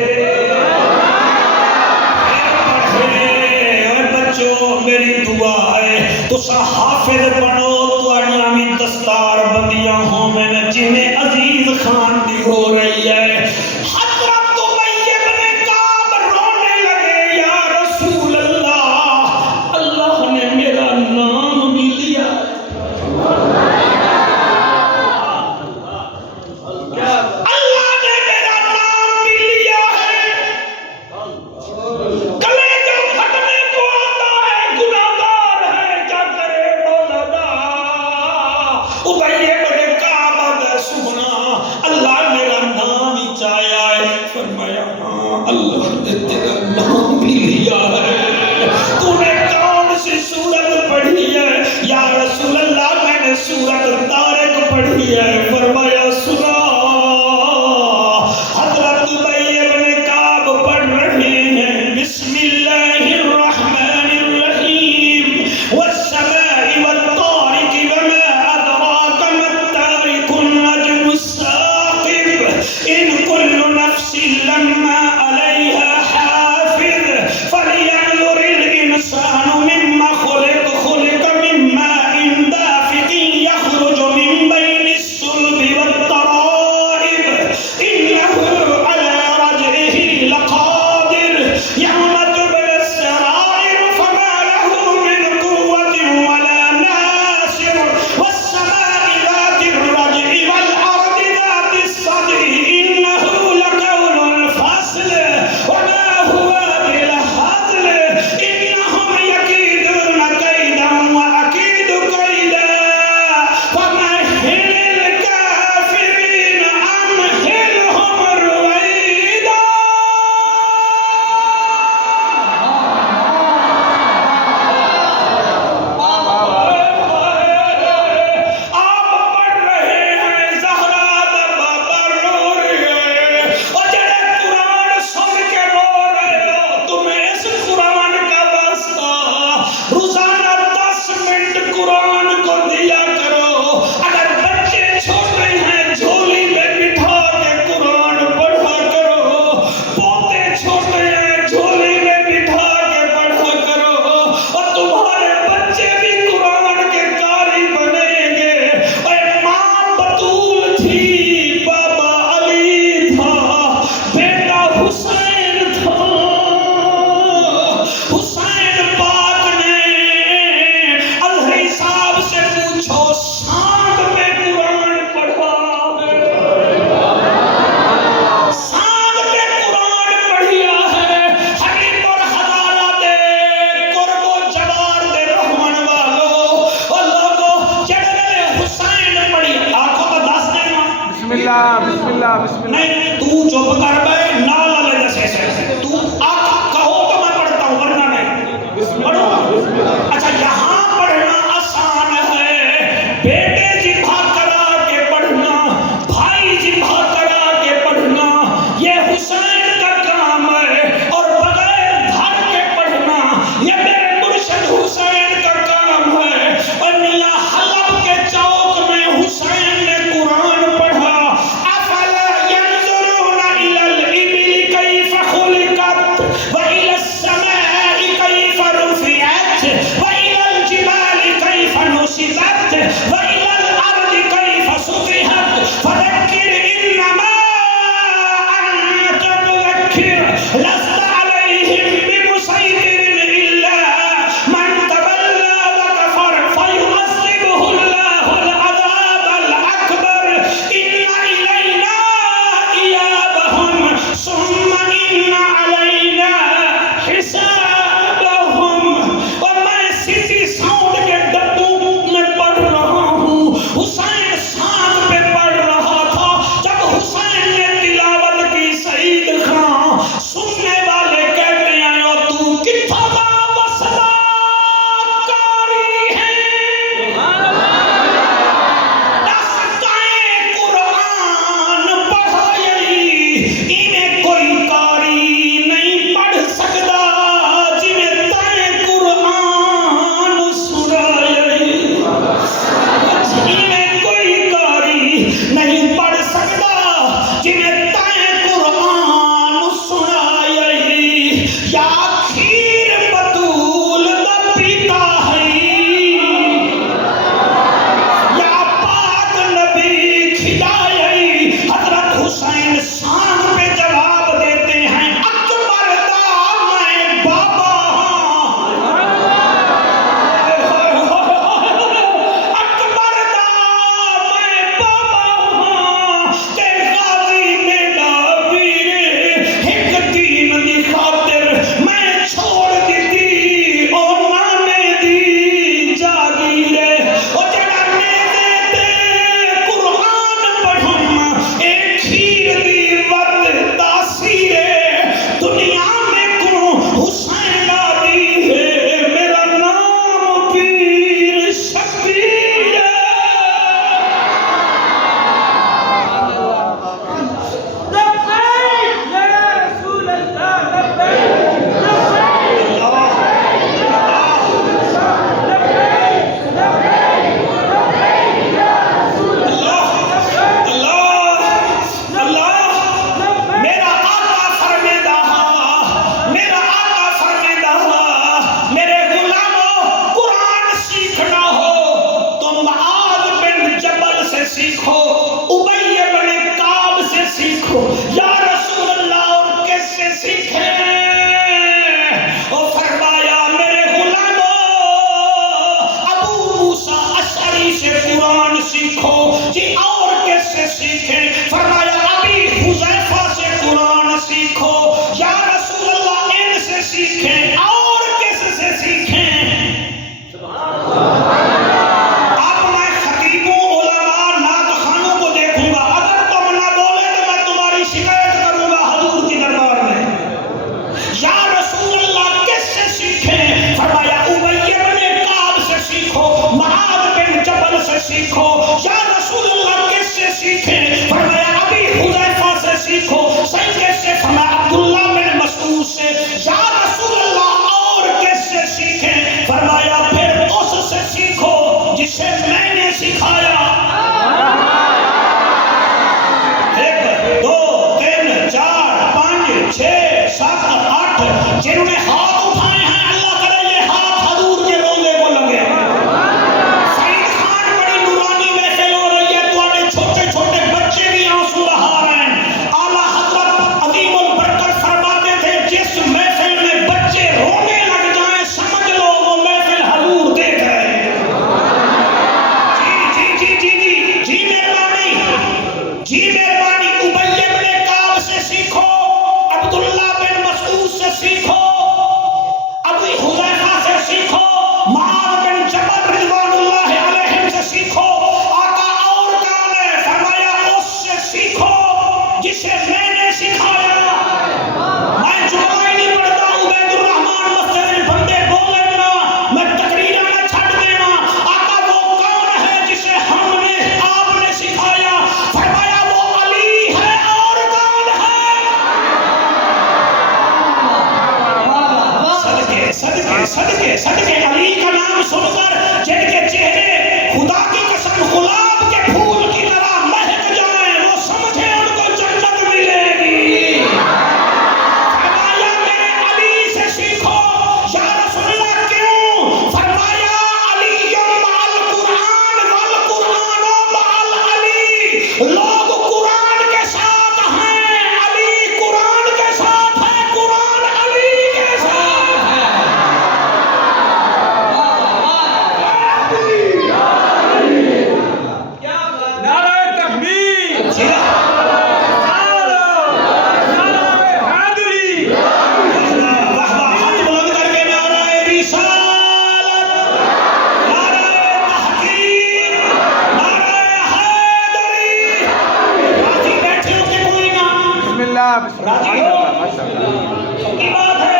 اے بچوں میری دعا ہے تسا حافظ بنو، تواڈیاں بھی دستار بندیاں ہوویں جنہیں عزیز خان دی ہو رہی ہے۔ حضرت ابی بن کعب رونے لگے، یا رسول اللہ، اللہ نے میرا نام بھی لیا، اللہ نے میرا نام بھی لیا ہے، گلے جو پھٹنے کو آتا ہے گناہگار ہے، کیا کرے مولا۔ ابی بن کعب دا سنا اللہ میرا نام ہی چاہیا ہے۔ فرمایا ہاں اللہ نے تیرا نام بھی لیا ہے، تو نے کون سی سورت پڑھی ہے؟ یا رسول اللہ میں نے سورت طارق پڑھی ہے۔ فرمایا سنا، حضرت ابی بن کعب پڑھ رہے ہیں بسم اللہ الرحمن الرحیم، والسماء والطارق وما ادراک ما الطارق النجم الثاقب، ان كل نفس لما عليها حافظ، فلينظر الانسان مما خلق، خلق من ماء دافق يخرج من بين الصلب والترائب، انه على رجعه لقادر، يوم تبلى السرائر فما له من قوة ولا ناصر، والسماء ذات الرجع والأرض ذات الصدع، إنه لقول الفصل وما هو بالهزل، إنهم يكيدون كيدا وأكيد كيدا، فمهل الكافرين أمهلهم رويدا۔ آپ پڑھ رہے ہیں زہرا دا بابا رو رہے ہیں، اور جڑے قرآن سن کے رو رہے ہو تمہیں اس قرآن کا واسطہ روزانہ 10 منٹ قرآن کو دیا کرو۔ اگر بچے چھوٹے ہیں جھولی میں بٹھا کے قرآن پڑھا کرو، پوتے چھوٹے ہیں جھولی میں بٹھا کے پڑھا کرو، اور تمہارے بچے بھی قرآن کے قاری بنیں گے۔ اے ماں بطول تھی، بابا علی تھا، بیٹا حسین تھا، حسین پاک نے الہی صاحب سے پوچھو سانگ میں قرآن پڑھا ہے، سانگ میں قرآن پڑھیا ہے۔ حریف اور ہزارہ دے قرب و جوار دے رحمن والو اور لوگو جڑے حسین پڑھی آنکھوں کا دس دے ماں بسم اللہ بسم اللہ بسم اللہ۔ نہیں تو چپ کر بے نال لے جیسے تو آپ کہو تو میں پڑھتا ہوں ورنہ نہیں پڑھو۔ اچھا یہاں پڑھنا آسان ہے، بیٹے جبھا کرا کے پڑھنا، بھائی جبھا کرا کے پڑھنا یہ حسین کا کام ہے، اور بغیر دھر کے پڑھنا یہ میرے مرشد حسین کا کام ہے۔ اور میاں حلب کے چوک میں حسین نے قرآن پڑھا، افلا ينظرون الى الابل كيف خلقت والى السماء كيف رفعت نہیں پڑھ سکتا جنہیں تائیں قرآن سنائی یا کھیر بطول دا پیتا ہے یا پاک نبی کھلائی حضرت حسین سان پہ جواب دیتے ہیں اکبر دا میں بابا اکبر دا میں بابا ہاں کہ غازی میرا ویر ایک دین دی خاطر میں چھوڑ دیتی او نانے دی جاگیرے او جڑا نیزے تے قرآن پڑھن اے کھیر دی ود تاثیرے دنیا میں کو حسین آدی ہے میرا نام پیر شبیر ہے لبیک یا رسول اللہ لبیک میرا آقا فرمیدہ میرا آقا فرمیدہ میرے غلاموں قرآن سیکھنا ہو تو معاذ بن جبل سے سیکھو ابی بن کعب سے سیکھو یا رسول اللہ اور کس سے سیکھیں اور فرمایا میرے غلاموں ابو موسیٰ اشعری سے قرآن سیکھو جی اور کس سے سیکھیں فرمایا ابی حذیفہ سے قرآن سیکھو یا رسول اللہ ان سے سیکھیں اور کس سے سیکھیں اب میں خطیبوں علماء نعت خوانوں کو دیکھوں گا اگر تم نہ بولے تو میں تمہاری شکایت کروں گا حضور کی دربار میں یا رسول اللہ کس سے سیکھیں فرمایا ابی بن کعب سے سیکھو معاذ بن جبل سے سیکھو یا رسول اللہ کس سے سیکھیں فرمایا ابی حذیفہ سے سیکھو صحیح کیسے فرمایا عبداللہ بن مسعود سے یا رسول اللہ اور کس سے سیکھیں فرمایا پھر اس سے سیکھو جسے میں نے سکھایا ایک دو تین چار پانچ چھ سات آٹھ جنہوں نے ہاتھ اٹھائے ہیں اللہ کرے یہ ہاتھ حضور کے روزے کو لگے سعید خان بڑی نورانی محفل ہو رہی ہے تو چھوٹے چھوٹے بچے بھی آنسو بہا رہے ہیں اعلیٰ حضرت عظیم البرکت فرماتے تھے جس محفل میں بچے رونے لگ جائیں سمجھ لو وہ محفل حضور دیکھ رہے ہیں جی مہربانی ابی بن کعب سے سیکھو عبداللہ بن مسعود سے سیکھو ابی حذیفہ سے سیکھو معاذ بن جبل رضوان اللہ علیہم سے سیکھو آقا اور کون ہے فرمایا اس سے سیکھو جسے میں نے سکھایا میں جمعہ ہی نہیں پڑھتا عبید الرحمن مسجد میں بندے بولے نا میں تقریر میں چھٹ دینا آقا وہ کون ہے جسے ہم نے آپ نے سکھایا فرمایا وہ علی ہے اور کون ہے صدقے علی کا نام سن کر جن کے چہرے خدا کی قسم گلاب کے پھول کی طرح مہک جائیں وہ سمجھیں ان کو جنت ملے گی فرمایا میرے علی سے سیکھو یا رسول اللہ کیوں فرمایا علی مع القرآن والقرآن مع العلی لوگ قرآن کے ساتھ ہیں علی قرآن کے ساتھ ہے قرآن علی کے ساتھ ہے نعرہ تکبیر حاضری ہاتھ بلند کر کے نعرہ رسالت نعرہ تحقیق نعرہ حیدری راضی بیٹھے ہو کہ کوئی نہ بسم اللہ بسم راضی اللہ ہو ماشاء اللہ کی بات ہے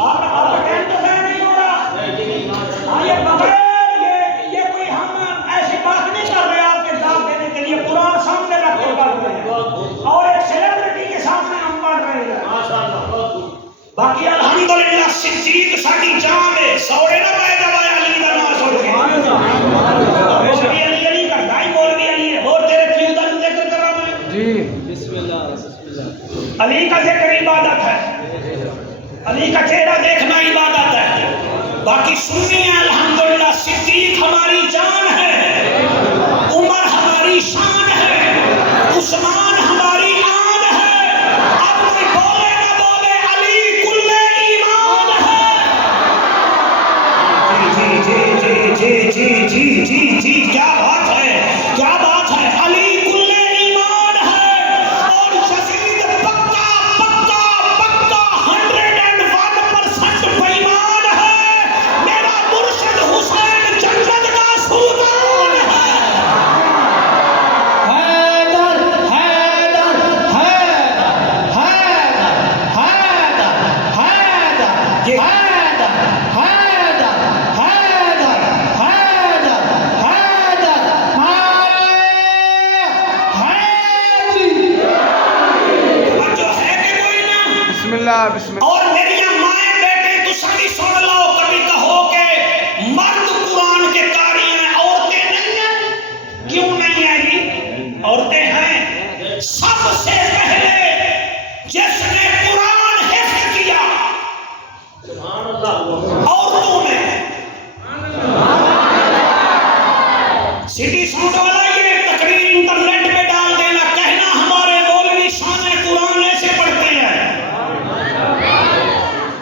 آپ کا ٹائم تو ضائع نہیں ہو رہا ہاں یہ بغیر یہ کوئی ہم ایسی بات نہیں کر رہے آپ کے دعوت دینے کے لیے قرآن سامنے رکھ کے پڑھ رہے ہیں اور ایک سیلیبریٹی کے سامنے ہم پڑھ رہے ہیں باقی الحمدللہ صدیق ساڈی جان ہے سوڑے نہ پائے دبایا علی دا نام سوڑ کے علی علی کرتا ہی مولوی علی ہے اور تیرے پیو دا علی کا ذکر عبادت ہے، علی کا چہرہ دیکھنا عبادت ہے. باقی سنی ہیں الحمدللہ. صدیق ہماری جان ہے، عمر ہماری شان ہے، عثمان ہماری آن ہے. اب کوئی بولے نہ بولے، علی کل ایمان ہے. جی کیا بات ہے، کیا بات ہے. علی کل ایمان ہے اور یزید پکا پکا پکا 101% بیمان ہے. میرا مرشد حسین جنت کا سلطان ہے. حیدر حیدر حیدر حیدر حیدر حیدر حیدر حیدر حیدر حیدر حیدر مارے حیدری. جو ہے کہ کوئی نہ. بسم اللہ بسم اللہ. اور میری مائیں بیٹے تو سبھی سن لو. کبھی کہو کہ مرد قرآن کے قاری ہیں، عورتیں نہیں ہیں. کیوں نہیں ہیں جی؟ عورتیں ہیں. سب سے پہلے جس نے قرآن حفظ کیا عورتوں میں. سٹی ساؤنڈ والا یہ تقریر انٹرنیٹ پہ ڈال دینا، کہنا ہمارے مولوی شان قرآن ایسے پڑھتے ہیں.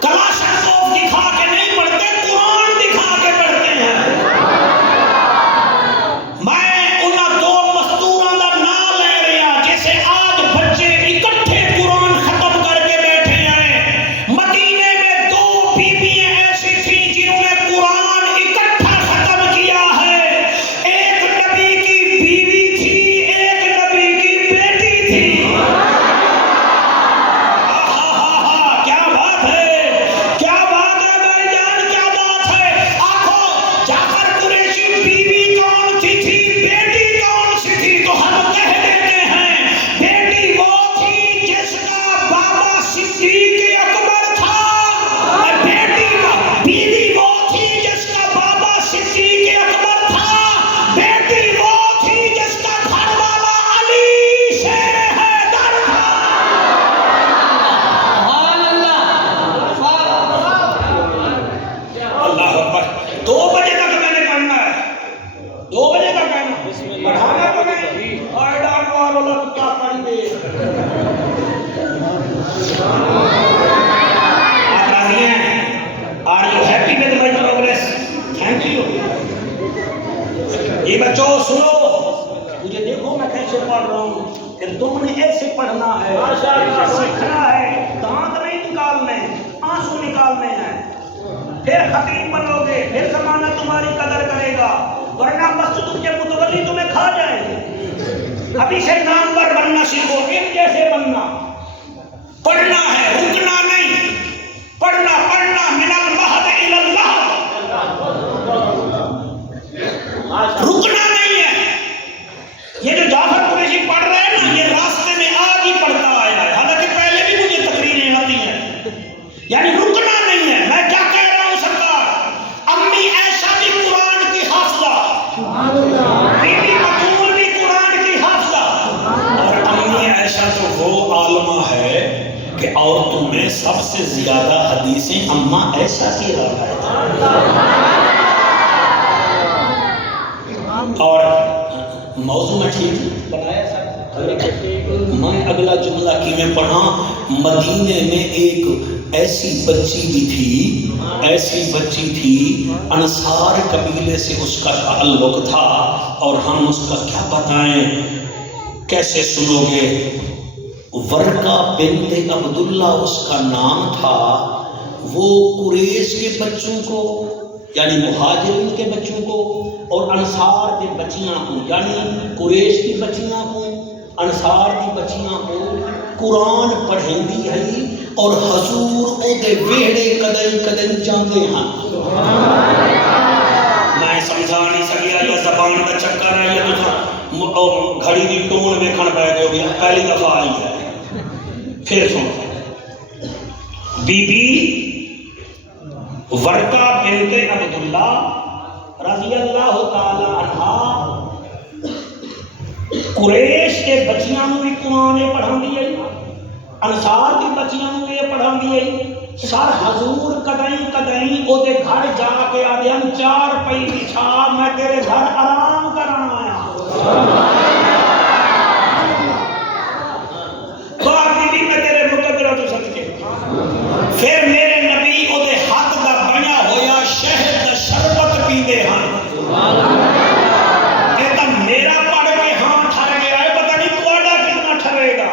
کلاشنکوف دکھا کے نہیں پڑھتے، قرآن دکھا کے پڑھتے ہیں. میں انہاں دو مزدوراں دا نام لے رہا جیسے آج بچے اکٹھے قرآن ختم کر کے بیٹھے ہیں. مدینے میں دو بیویاں ایسی تھیں جنہوں نے قرآن اکٹھا ختم کیا ہے. ایک نبی کی بیوی تھی، ایک نبی کی بیٹی تھی. کیا بات ہے، کیا بات ہے بھائی جان، کیا بات ہے. آنکھوں جعفر قریشی بیوی کون سی تھی، بیٹی کون سی تھی؟ تو ہم کہہ دیتے ہیں بیٹی وہ تھی جس کا بابا صدیق اکبر تھا. بیوی وہ تھی جس کا بابا صدیق اکبر تھا. بیٹی وہ تھی جس کا گھر والا علی شیر حیدر تھا. اللہ اکبر. 2 بجے تک میں نے پڑھنا ہے، 2 بجے تک پڑھنا. پڑھانا تو نہیں اور ڈاک والا کتا پڑھ دے. آپ راضی ہیں؟ Are you happy with my progress? Thank you. یہ بچوں سنو، مجھے دیکھو میں کیسے پڑھ رہا ہوں کہ تم نے ایسے پڑھنا ہے، سیکھنا ہے. دانت نہیں نکالنے، آنسو نکالنے ہیں. پھر خطیب بنو گے، پھر زمانہ تمہاری قدر کرے گا، ورنہ مسجد کے متولی تمہیں کھا جائیں گے. ابھی سے نامور بننا سیکھو، ان جیسے بننا. پڑھنا ہے، رکنا نہیں. پڑھنا پڑھنا من المہد الی اللحد. رکنا نہیں ہے. یہ جو جعفر قریشی پڑھ رہے ہیں نا، یہ راستے میں آج ہی پڑھتا آیا ہے، حالانکہ پہلے بھی مجھے تقریریں آتی ہیں. یعنی رکنا نہیں ہے. میں کیا کہہ رہا ہوں سرکار؟ امی عائشہ بھی قرآن کی حافظہ، بی بی بطول بھی قرآن کی حافظہ. اور امی عائشہ تو وہ عالمہ ہے کہ عورتوں میں سب سے زیادہ حدیثیں اماں عائشہ کی روایت ہیں. اور موضوع میں ٹھیک بنایا سر. میں اگلا جملہ کی میں پڑھا. مدینے میں ایک ایسی بچی بھی تھی، ایسی بچی تھی، انصار قبیلے سے اس کا تعلق تھا. اور ہم اس کا کیا بتائیں، کیسے سنو گے. ورقہ بنت عبداللہ اس کا نام تھا. وہ قریش کے بچوں کو یعنی مہاجرین کے بچوں کو اور انصار کے بچیاں کو، یعنی قریش کی بچیاں کو، انصار کی بچیاں کو قرآن پڑھیں دی ہے. اور حضور او دے ویڑے قدم قدم جاندے ہیں. میں سمجھا نہیں سکیا یہ زبان کا چکر ہے یا گھڑی کی ٹون ویکھن پہ گئے ہو. پہلی دفعہ آئی ہے. پھر سنو، بی بی ورقہ بنت عبداللہ رضی اللہ تعالی عنہ قریش کے بچیاں بھی قرآن پڑھا دی. انصار دی بچیاں نوں یہ پڑھاندی ہے سر حضور کدیں کدیں او دے گھر جا کے آدے ہن 4 پئی بچھا میں تیرے گھر آرام کرن آیا باقی میں تیرے مقدرہ تو صدقے پھر میرے نبی او دے ہاتھ دا بنیا ہویا شہد دا شربت پیندے ہن اے تا میرا پڑھ کے ہاں ٹھر گیا ہے پتہ نہیں تواڈا کیوں نہ ٹھرے گا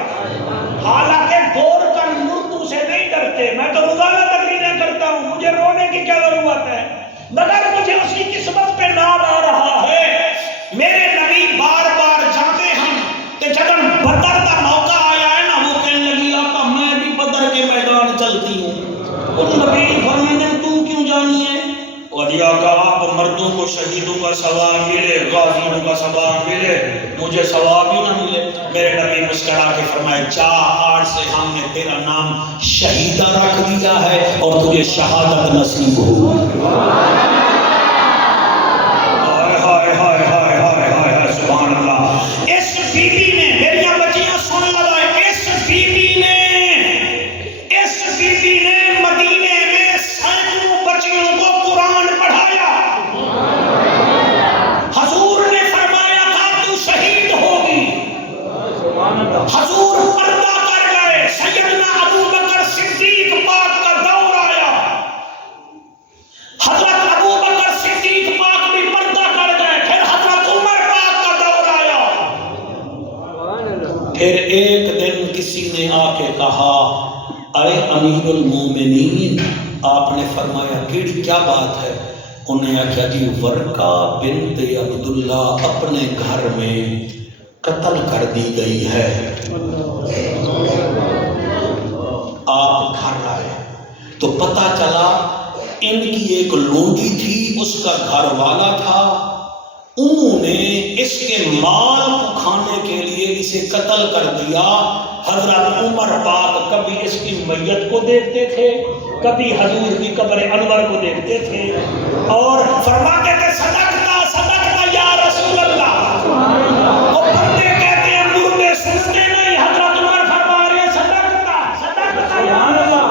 حالانکہ گورکن مردوں سے نہیں ڈرتے میں تو روزانہ تقریریں کرتا ہوں مجھے رونے کی کیا ضرورت ہے مگر مجھے اس کی قسمت پہ نام آ رہا ہے میرے نبی بار بار جاتے ہیں کہ جب بدر کا موقع آیا ہے نا وہ کہنے لگی آقا میں بھی بدر کے میدان چلتی ہوں اور نبی فرماتے ہیں تو کیوں جانی ہے اور یا کہ آپ مردوں کو شہیدوں کا ثواب ملے غازیوں کا ثواب ملے مجھے ثواب ہی نہ ملے میرے نبی مسکرا کے فرمائے جا آج سے ہم نے تیرا نام شہیدہ رکھ دیا ہے اور تجھے شہادت نصیب ہو ہائے ہائے ہائے ہائے ہائے ہائے سبحان اللہ اس بی بی نے میریاں بچیاں سن لگائے اس بی بی نے مدینے میں سینکڑوں بچیوں کو قرآن پڑھایا حضور نے فرمایا تھا تو شہید ہوگی حضور پردہ کر گئے سیدنا ابو بکر صدیق پاک کا دور آیا حضرت ابو بکر صدیق پاک بھی پردہ کر گئے پھر حضرت عمر پاک کا دور آیا پھر ایک دن کسی نے آ کے کہا اے امیر المومنین آپ نے فرمایا کیڑی کیا بات ہے انہوں نے کہا جی ورقہ بنت عبداللہ اپنے گھر میں قتل کر دی گئی ہے آپ گھر آئے تو پتہ چلا ان کی ایک لونڈی تھی اس کا گھر والا تھا انہوں نے اس کے مال کو کھانے کے لیے اسے قتل کر دیا حضرت عمر پاک کبھی اس کی میت کو دیکھتے تھے کبھی حضور کی قبر انور کو دیکھتے تھے اور فرماتے تھے صدقتا صدقتا یا رسول اللہ وہ بندے کہتے ہیں مردے سنتے نہیں حضرت عمر فرما رہے ہیں صدقتا صدقتا یا اللہ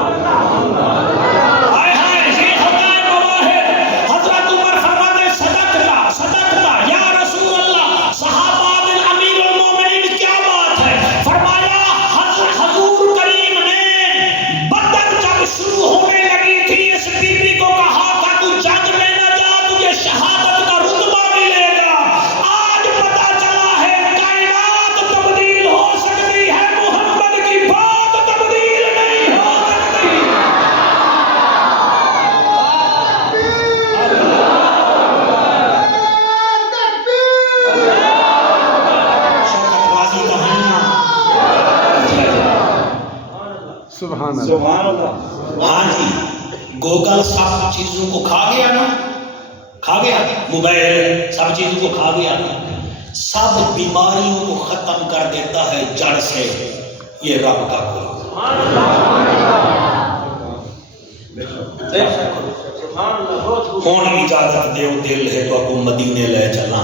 ہائے ہائے یہ ہوتا ہے مواہب حضرت عمر فرماتے ہیں صدقتا صدقتا یا رسول اللہ صحابہ بن امیر المومنین کیا بات ہے فرمایا حضور کریم نے بدر جب شروع ہونے لگی تھی اس بی بی کو کہا تھا تو جنگ میں نہ جا تجھے شہادت کا رتبہ ملے گا آج پتہ چلا ہے کائنات تبدیل ہو سکتی ہے محمد کی بات تبدیل نہیں ہو سکتی شوکت بازی کہانیاں سبحان اللہ ہاں جی گوگل سب چیزوں کو کھا گیا نا کھا گیا موبائل سب چیزوں کو کھا گیا نا سب بیماریوں کو ختم کر دیتا ہے جڑ سے یہ رب کا قرآن ہون اجازت دیو دل ہے تو آپ کو مدینے لے چلا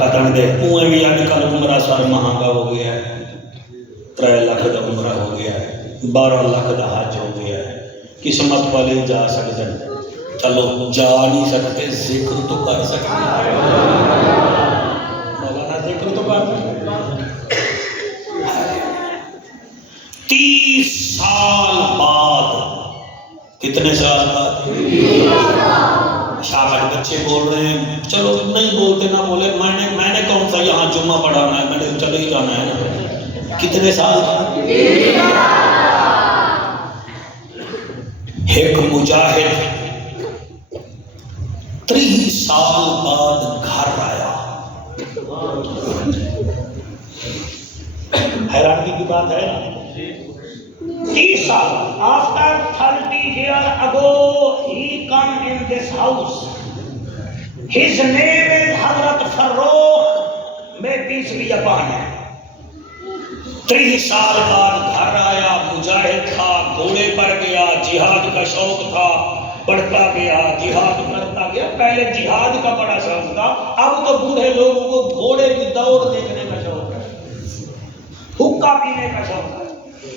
قدم دے اوہ بھی آج کل عمرہ سر مہنگا ہو گیا ہے 3 لاکھ دا عمرہ ہو گیا ہے 12 لاکھ دا حج ہو گیا ہے قسمت والے جا سکتے ہیں چلو جا نہیں سکتے ذکر تو کر سکتے ہیں مولانا ذکر تو کر 30 سال بعد کتنے سال بعد شاید بچے بول رہے ہیں چلو نہیں بولتے نہ بولے میں نے کون سا یہاں جمعہ پڑھانا ہے میں نے چلے ہی جانا ہے نا کتنے سال بعد ایک مجاہد 30 سال بعد گھر آیا حیرانی کی بات ہے 30 سال after 30 years ago he come in this house his name is Hazrat Farooq may peace be upon him 30 سال بعد گھر آیا مجاہد تھا گھوڑے پر گیا جہاد کا شوق تھا بڑھتا گیا جہاد کرتا گیا پہلے جہاد کا بڑا شوق تھا اب تو بوڑھے لوگوں کو گھوڑے کی دوڑ دیکھنے کا شوق ہے حقہ پینے کا شوق ہے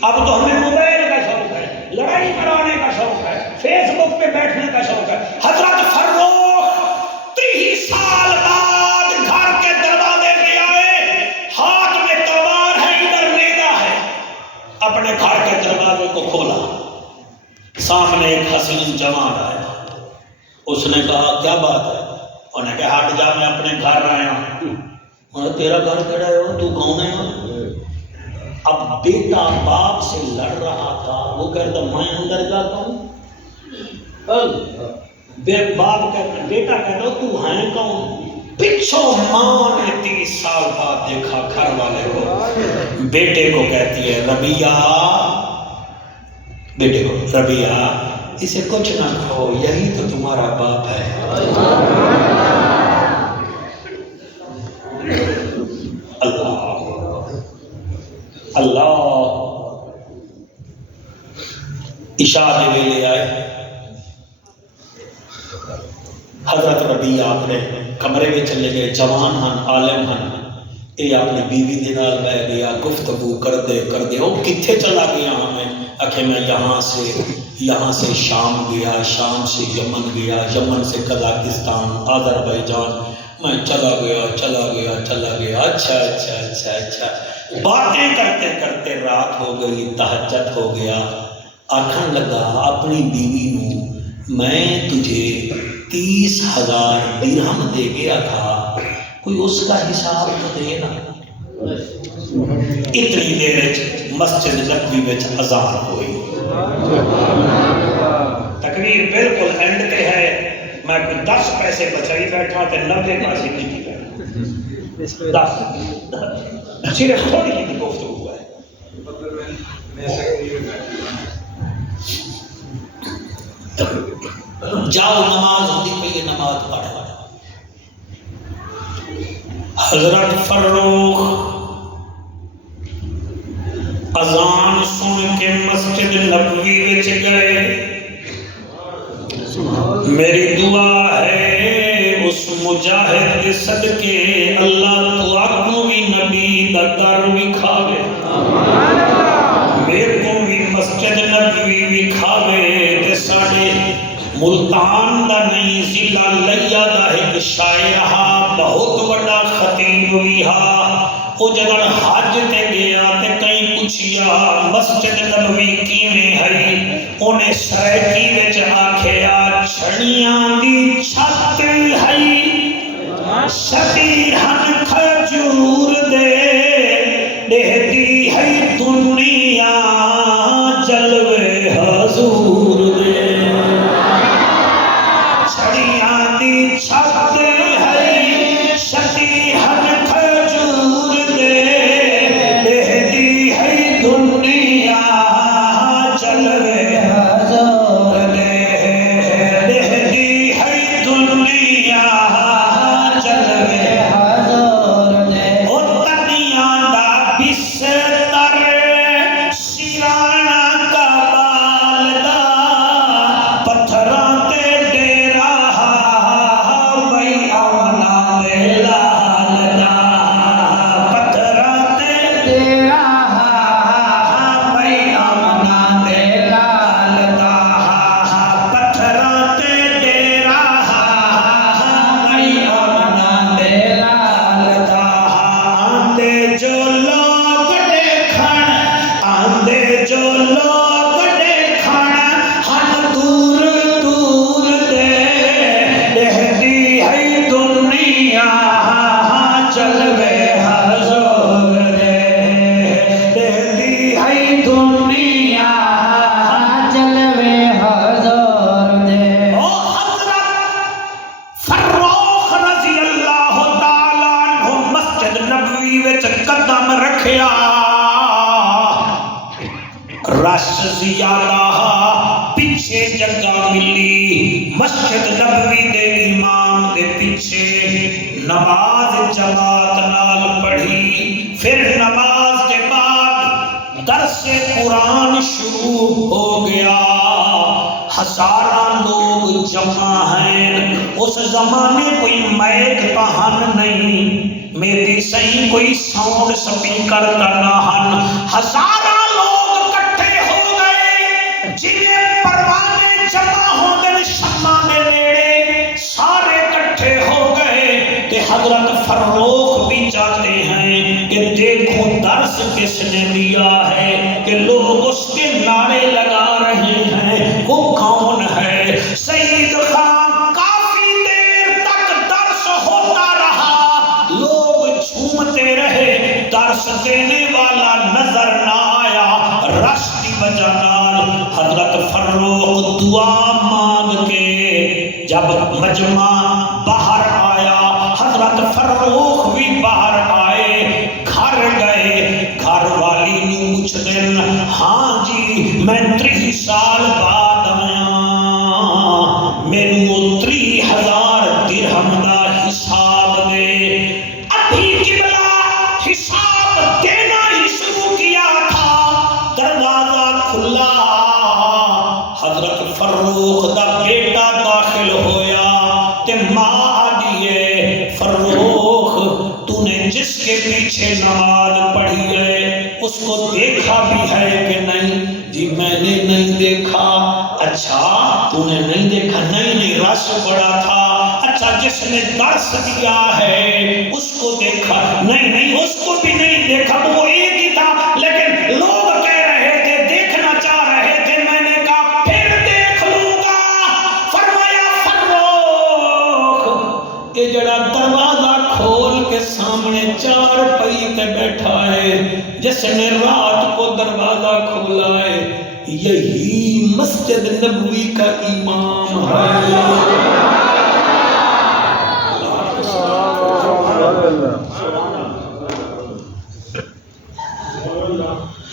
اب تو ہمیں موبائل کا شوق ہے، لڑائی کرانے کا شوق ہے، فیس بک پہ بیٹھنے کا شوق ہے۔ حضرت فروخ 30 سال بعد گھر کے دروازے پہ آئے، ہاتھ میں تلوار ہے، ادھر نیزہ ہے، اپنے گھر کے دروازے کو کھولا، سامنے ایک حسین جوان آیا، اس نے کہا کیا بات ہے؟ انہوں نے کہا ہٹ جا، میں اپنے گھر آیا ہوں۔ انہوں نے تیرا گھر کہڑا ہے؟ تو کون ہے؟ اب بیٹا باپ سے لڑ رہا تھا، وہ کہتا میں اندر جاتا ہوں، باپ کہتا، بیٹا کہتا تو ہے کون؟ پچھو ماں نے 30 سال بعد دیکھا گھر والے کو، بیٹے کو کہتی ہے ربیہ، بیٹے کو ربیہ اسے کچھ نہ کہو، یہی تو تمہارا باپ ہے۔ اللہ اللہ عشاء دے ویلے آئے، حضرت ربیہ اپنے کمرے میں چلے گئے، جوان ہن عالم ہن، اے اپنی بیوی دے نال بیٹھ گیا، گفتگو کردے او کتھے چلا گیا ہمیں؟ آخر میں یہاں سے شام گیا، شام سے یمن گیا، یمن سے قزاقستان، آذربائیجان، میں چلا گیا، اچھا باتیں کرتے کرتے رات ہو گئی، تہجد ہو گیا، آکھن لگا اپنی بیوی نو میں تجھے 30,000 درہم دے گیا تھا، کوئی اس کا حساب تو دے نا۔ اتنی دیر مسجد نبوی میں اذان ہوئی، تقریر بالکل اینڈ پہ ہے، میں کوئی 10 پیسے بچائی بیٹھا تھے، 90 پیسے نہیں کی بیٹھا، 10 صرف تھوڑی ہی گفتگو ہے۔ جاؤ نماز ہوتی پہ نماز پڑھا۔ حضرت فروخ اذان سن کے مسجد نبوی وچ گئے، میری دعا ہے اس مجاہد کے صدقے اللہ تو آنکھوں بھی نبی دا در بھی کھاوے، میرے کو بھی مسجد نبوی بھی کھاوے، تے ساڑے ملتان دا نہیں ضلع لیا دا ایک شاعر ہا، بہت بڑا خطیب بھی ہا، وہ جدن حج تے گیا تے کئی پوچھیا مسجد نبوی کیویں ہے، انہیں سرائکی وچ آکھیا چھڑیاں دی چھت ہے، شبیہن کھجور دے دہتی ہے دنیا جلوے حضور دے، چھڑیاں دی چھت ہے شبیہن کھجور دے دہتی ہے دنیا جلوے حضور دے، دہتی ہے دنیا جلوے حضور دے، او تنیاں دا بستر شیرانہ کا بالدہ پتھراں تے ڈیرا بھئی آمنہ دے لال دا، پتھراں تے ڈیرا بھئی آمنہ دے لال دا، پتھراں تے ڈیرا بھئی آمنہ دے لال دا، آندے جو لوگ دیکھن، آندے جو لوگ دیکھن، ہن دور دور دے، دہتی ہے دنیا جلوے حضور دے، دہتی ہے دنیا جلوے حضور دے۔ او حضرت فروخ رضی اللہ تعالیٰ عنہ مسجد نبوی وچ قدم رکھیا، رش زیادہ پیچھے جگہ ملی، مسجد نبوی دے امام دے پیچھے نماز جماعت نال پڑھی، پھر نماز کے بعد درس قرآن شروع ہو گیا، ہزاراں لوگ جمع ہیں، اس زمانے کوئی مائک تہن نہیں، میری صحیح کوئی ساؤنڈ سپیکر نہ ہن، ہزاراں لوگ کس نے دیا ہے کہ لوگ اس کے نعرے لگا رہے ہیں؟ وہ کون ہے؟ سید خان کافی دیر تک درس ہوتا رہا، لوگ جھومتے رہے، درس دینے والا نظر نہ آیا۔ رش کی وجہ نال حضرت فروخ دعا مانگ کے جب مجمع باہر آیا، حضرت فروخ بھی باہر آئے، گھر گئے، گھر والی نے کچھ دن، ہاں جی میں 30 سال بعد آیا، مینوں 30,000 درہم دا حساب دے۔ ابھی قبلہ حساب دینا ہی شروع کیا تھا، دروازہ کھلا، حضرت فروخ دا بیٹا داخل ہویا تے ماں آدیے فروخ تو نے جس کے پیچھے نماز پڑھی ہے اس کو دیکھا بھی ہے کہ نہیں؟ جی میں نے نہیں دیکھا۔ اچھا تو نے نہیں دیکھا؟ نہیں رش بڑا تھا۔ اچھا جس نے درس دیا ہے اس کو دیکھا؟ نہیں اس کو بھی نہیں دیکھا، وہ ایک ہی تھا، لیکن لوگ کہہ رہے تھے، دیکھنا چاہ رہے تھے۔ میں نے کہا پھر دیکھ لوں گا۔ فرمایا فروخ یہ جڑا دروازہ کھول کے سامنے 4 پئی تے بیٹھا ہے، جس نے رات کو دروازہ کھولا ہے، یہی مسجد نبوی کا امام ہے۔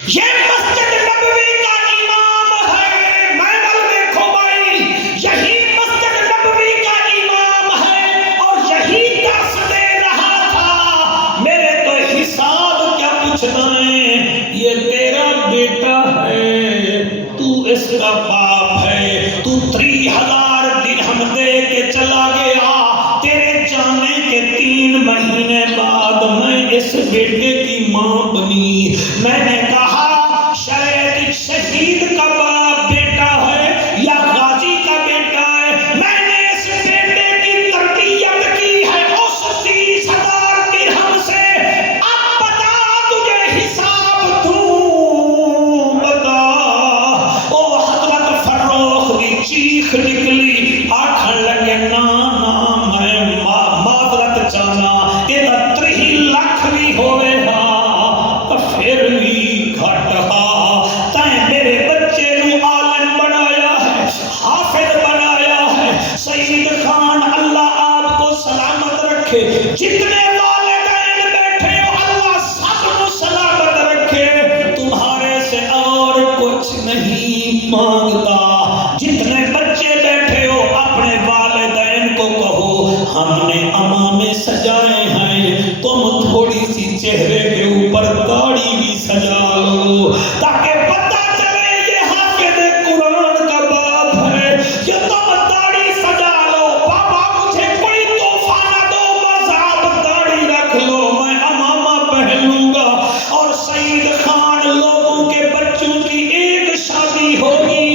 یہ مسجد نبوی کا امام ہے۔ میں دیکھو بھائی، یہی مسجد نبوی کا امام ہے اور یہی درس دے رہا تھا۔ میرے تو حساب کیا پوچھنا ہے، یہ تیرا بیٹا ہے، تو اس کا باپ ہے، تو 30,000 درہم دے کے چلا گیا، تیرے جانے کے 3 مہینے بعد میں اس بیٹے کی ماں بنی۔ میں نے کہا شاید شہید کا بیٹا ہے یا غازی کا بیٹا ہے، میں نے اس بیٹے کی تربیت کی ہے اس 30,000 درہم سے۔ اب بتا تجھے حساب دوں، بتا۔ او حضرت فروخ کی چیخ نکلی، آکھن لگے نا میں معذرت چاہنا، یہ 30 لاکھ بھی ہوئے ہاں پھر بھی گھٹ ہاں، تائیں میرے بچے نو عالم بنایا ہے، حافظ بنایا ہے۔ سید خان اللہ آپ کو سلامت رکھے، جتنے والدین بیٹھے ہو اللہ سب کو سلامت رکھے، تمہارے سے اور کچھ نہیں مانگتا۔ جتنے بچے بیٹھے ہو اپنے والدین کو کہو ہم نے امامے سجائے ہیں، تم تھوڑی سی چہرے کے اوپر داڑھی بھی سجا لو تاکہ پتہ چلے یہ حافظ قرآن کا باپ ہے۔ یہ تم داڑھی سجا لو، بابا مجھے کوئی تحفہ نہ دو، بس آپ داڑھی رکھ لو، میں امامہ پہن لوں گا۔ اور سید خان لوگوں کے بچوں کی ایک شادی ہوگی،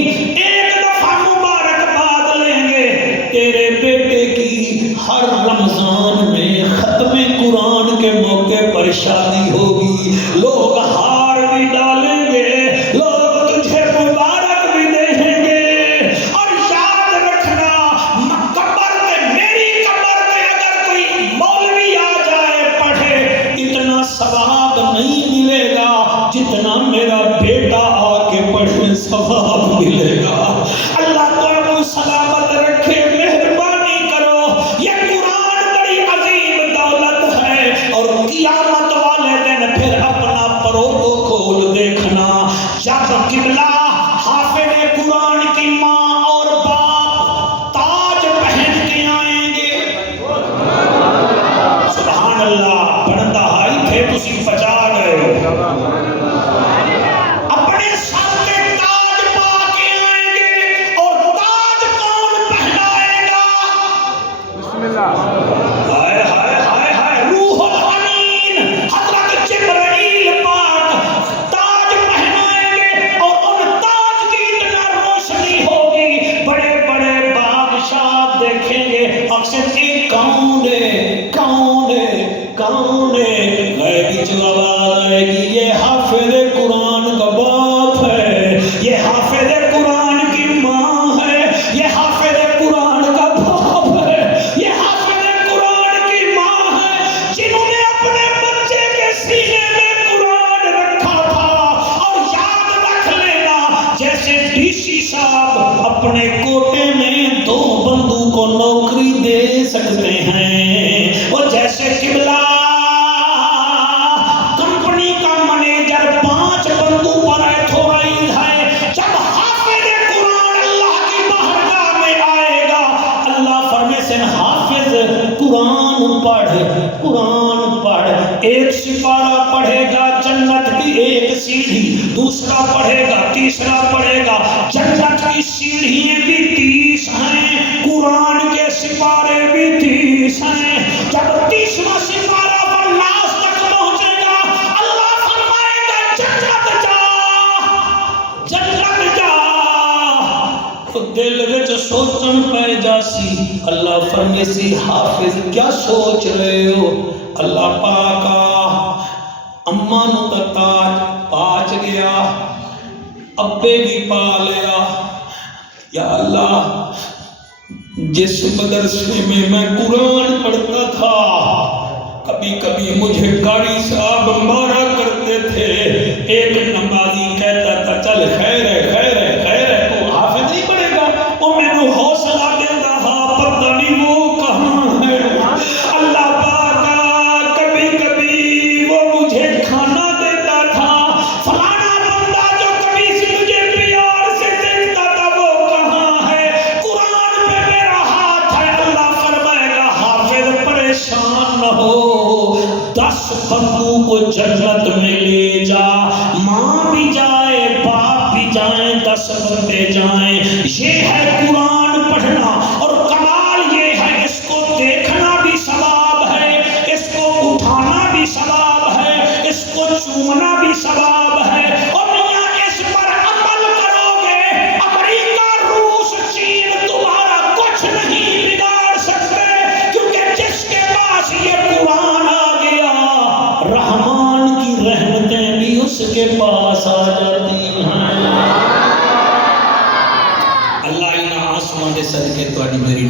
ایک دفعہ مبارکباد لیں گے، تیرے بیٹے کی ہر رمضان میں ختم قرآن کے موقع پر شادی ہوگی، لوگ ہار بھی ڈالیں گے، لوگ تجھے مبارک بھی دیں گے۔ اور یاد رکھنا قبر پہ، میری قبر پہ اگر کوئی مولوی آ جائے پڑھے، اتنا ثواب نہیں ملے گا جتنا میرا بیٹا آ کے پڑھے ثواب ملے گا۔ اللہ تو سلامت رکھے، مہربانی کرو، یہ قرآن بڑی عظیم دولت ہے، اور قیامت والے دن پھر اپنا پروٹوکول دیکھنا، جب قبلہ حافظ قرآن کی ماں اور باپ تاج پہن کے آئیں گے، سبحان اللہ، بڑھتا ہائی تھے تسی بچا گئے، اپنے کوٹے میں 2 بندوں کو نوکری دے سکتے ہیں. وہ جیسے قبلہ کمپنی کا مینیجر 5 بندوں پر ایتھورائز ہے. جب حافظ قرآن اللہ کی بارگاہ میں آئے گا، اللہ فرمائے سے حافظ قرآن پڑھ، قرآن پڑھ. ایک سپارہ پڑھے گا جنت کی 1 سیڑھی، دوسرا پڑھے گا، تیسرا پڑھے گا. جنت کی سیڑھیاں بھی 30 ہیں، قرآن کے سپارے بھی 30 ہیں. جب 30واں سپارہ پر لاس تک پہنچے گا، اللہ فرمائے گا جنت جا، جنت جا. تو دل وچ سوچن پہ جاسی، اللہ فرمائے سی حافظ کیا سوچ رہے ہو؟ اللہ پاکا اماں نو تاج پاچ گیا، ابے بھی پا لیا. یا اللہ جس مدرسے میں قرآن پڑھتا تھا، کبھی کبھی مجھے قاری صاحب مارا کرتے تھے. ایک نمازی کہتا تھا چل خیر ہے خیر ہے خیر ہے، تو حافظ نہیں پڑھے گا. وہ میں نے حوصلہ دے رہا، پتہ نہیں وہ کہاں ہے. اللہ پاکا کبھی کبھی وہ مجھے کھانا دیتا تھا. فلانا بندہ جو کبھی سے مجھے پیار سے دیکھتا تھا وہ کہاں ہے؟ قرآن پہ میرا ہاتھ ہے. اللہ فرمائے گا حافظ پریشان نہ ہو، 10 بندوں کو جنت میں لے جا. ماں بھی جائے، باپ بھی جائیں، 10 بندے جائیں. یہ ہے قرآن پڑھنا. اور کمال یہ ہے اس کو دیکھنا بھی ثواب ہے، اس کو اٹھانا بھی ثواب ہے، اس کو چومنا بھی ثواب ہے. اور میاں اس پر عمل کرو گے، امریکہ، روس، چین تمہارا کچھ نہیں بگاڑ سکتے، کیونکہ جس کے پاس یہ قرآن آ گیا، رحمان کی رحمتیں بھی اس کے پاس آ جاتی ہیں. اللہ انہاں آسمان دے صدقے تہاڈی میری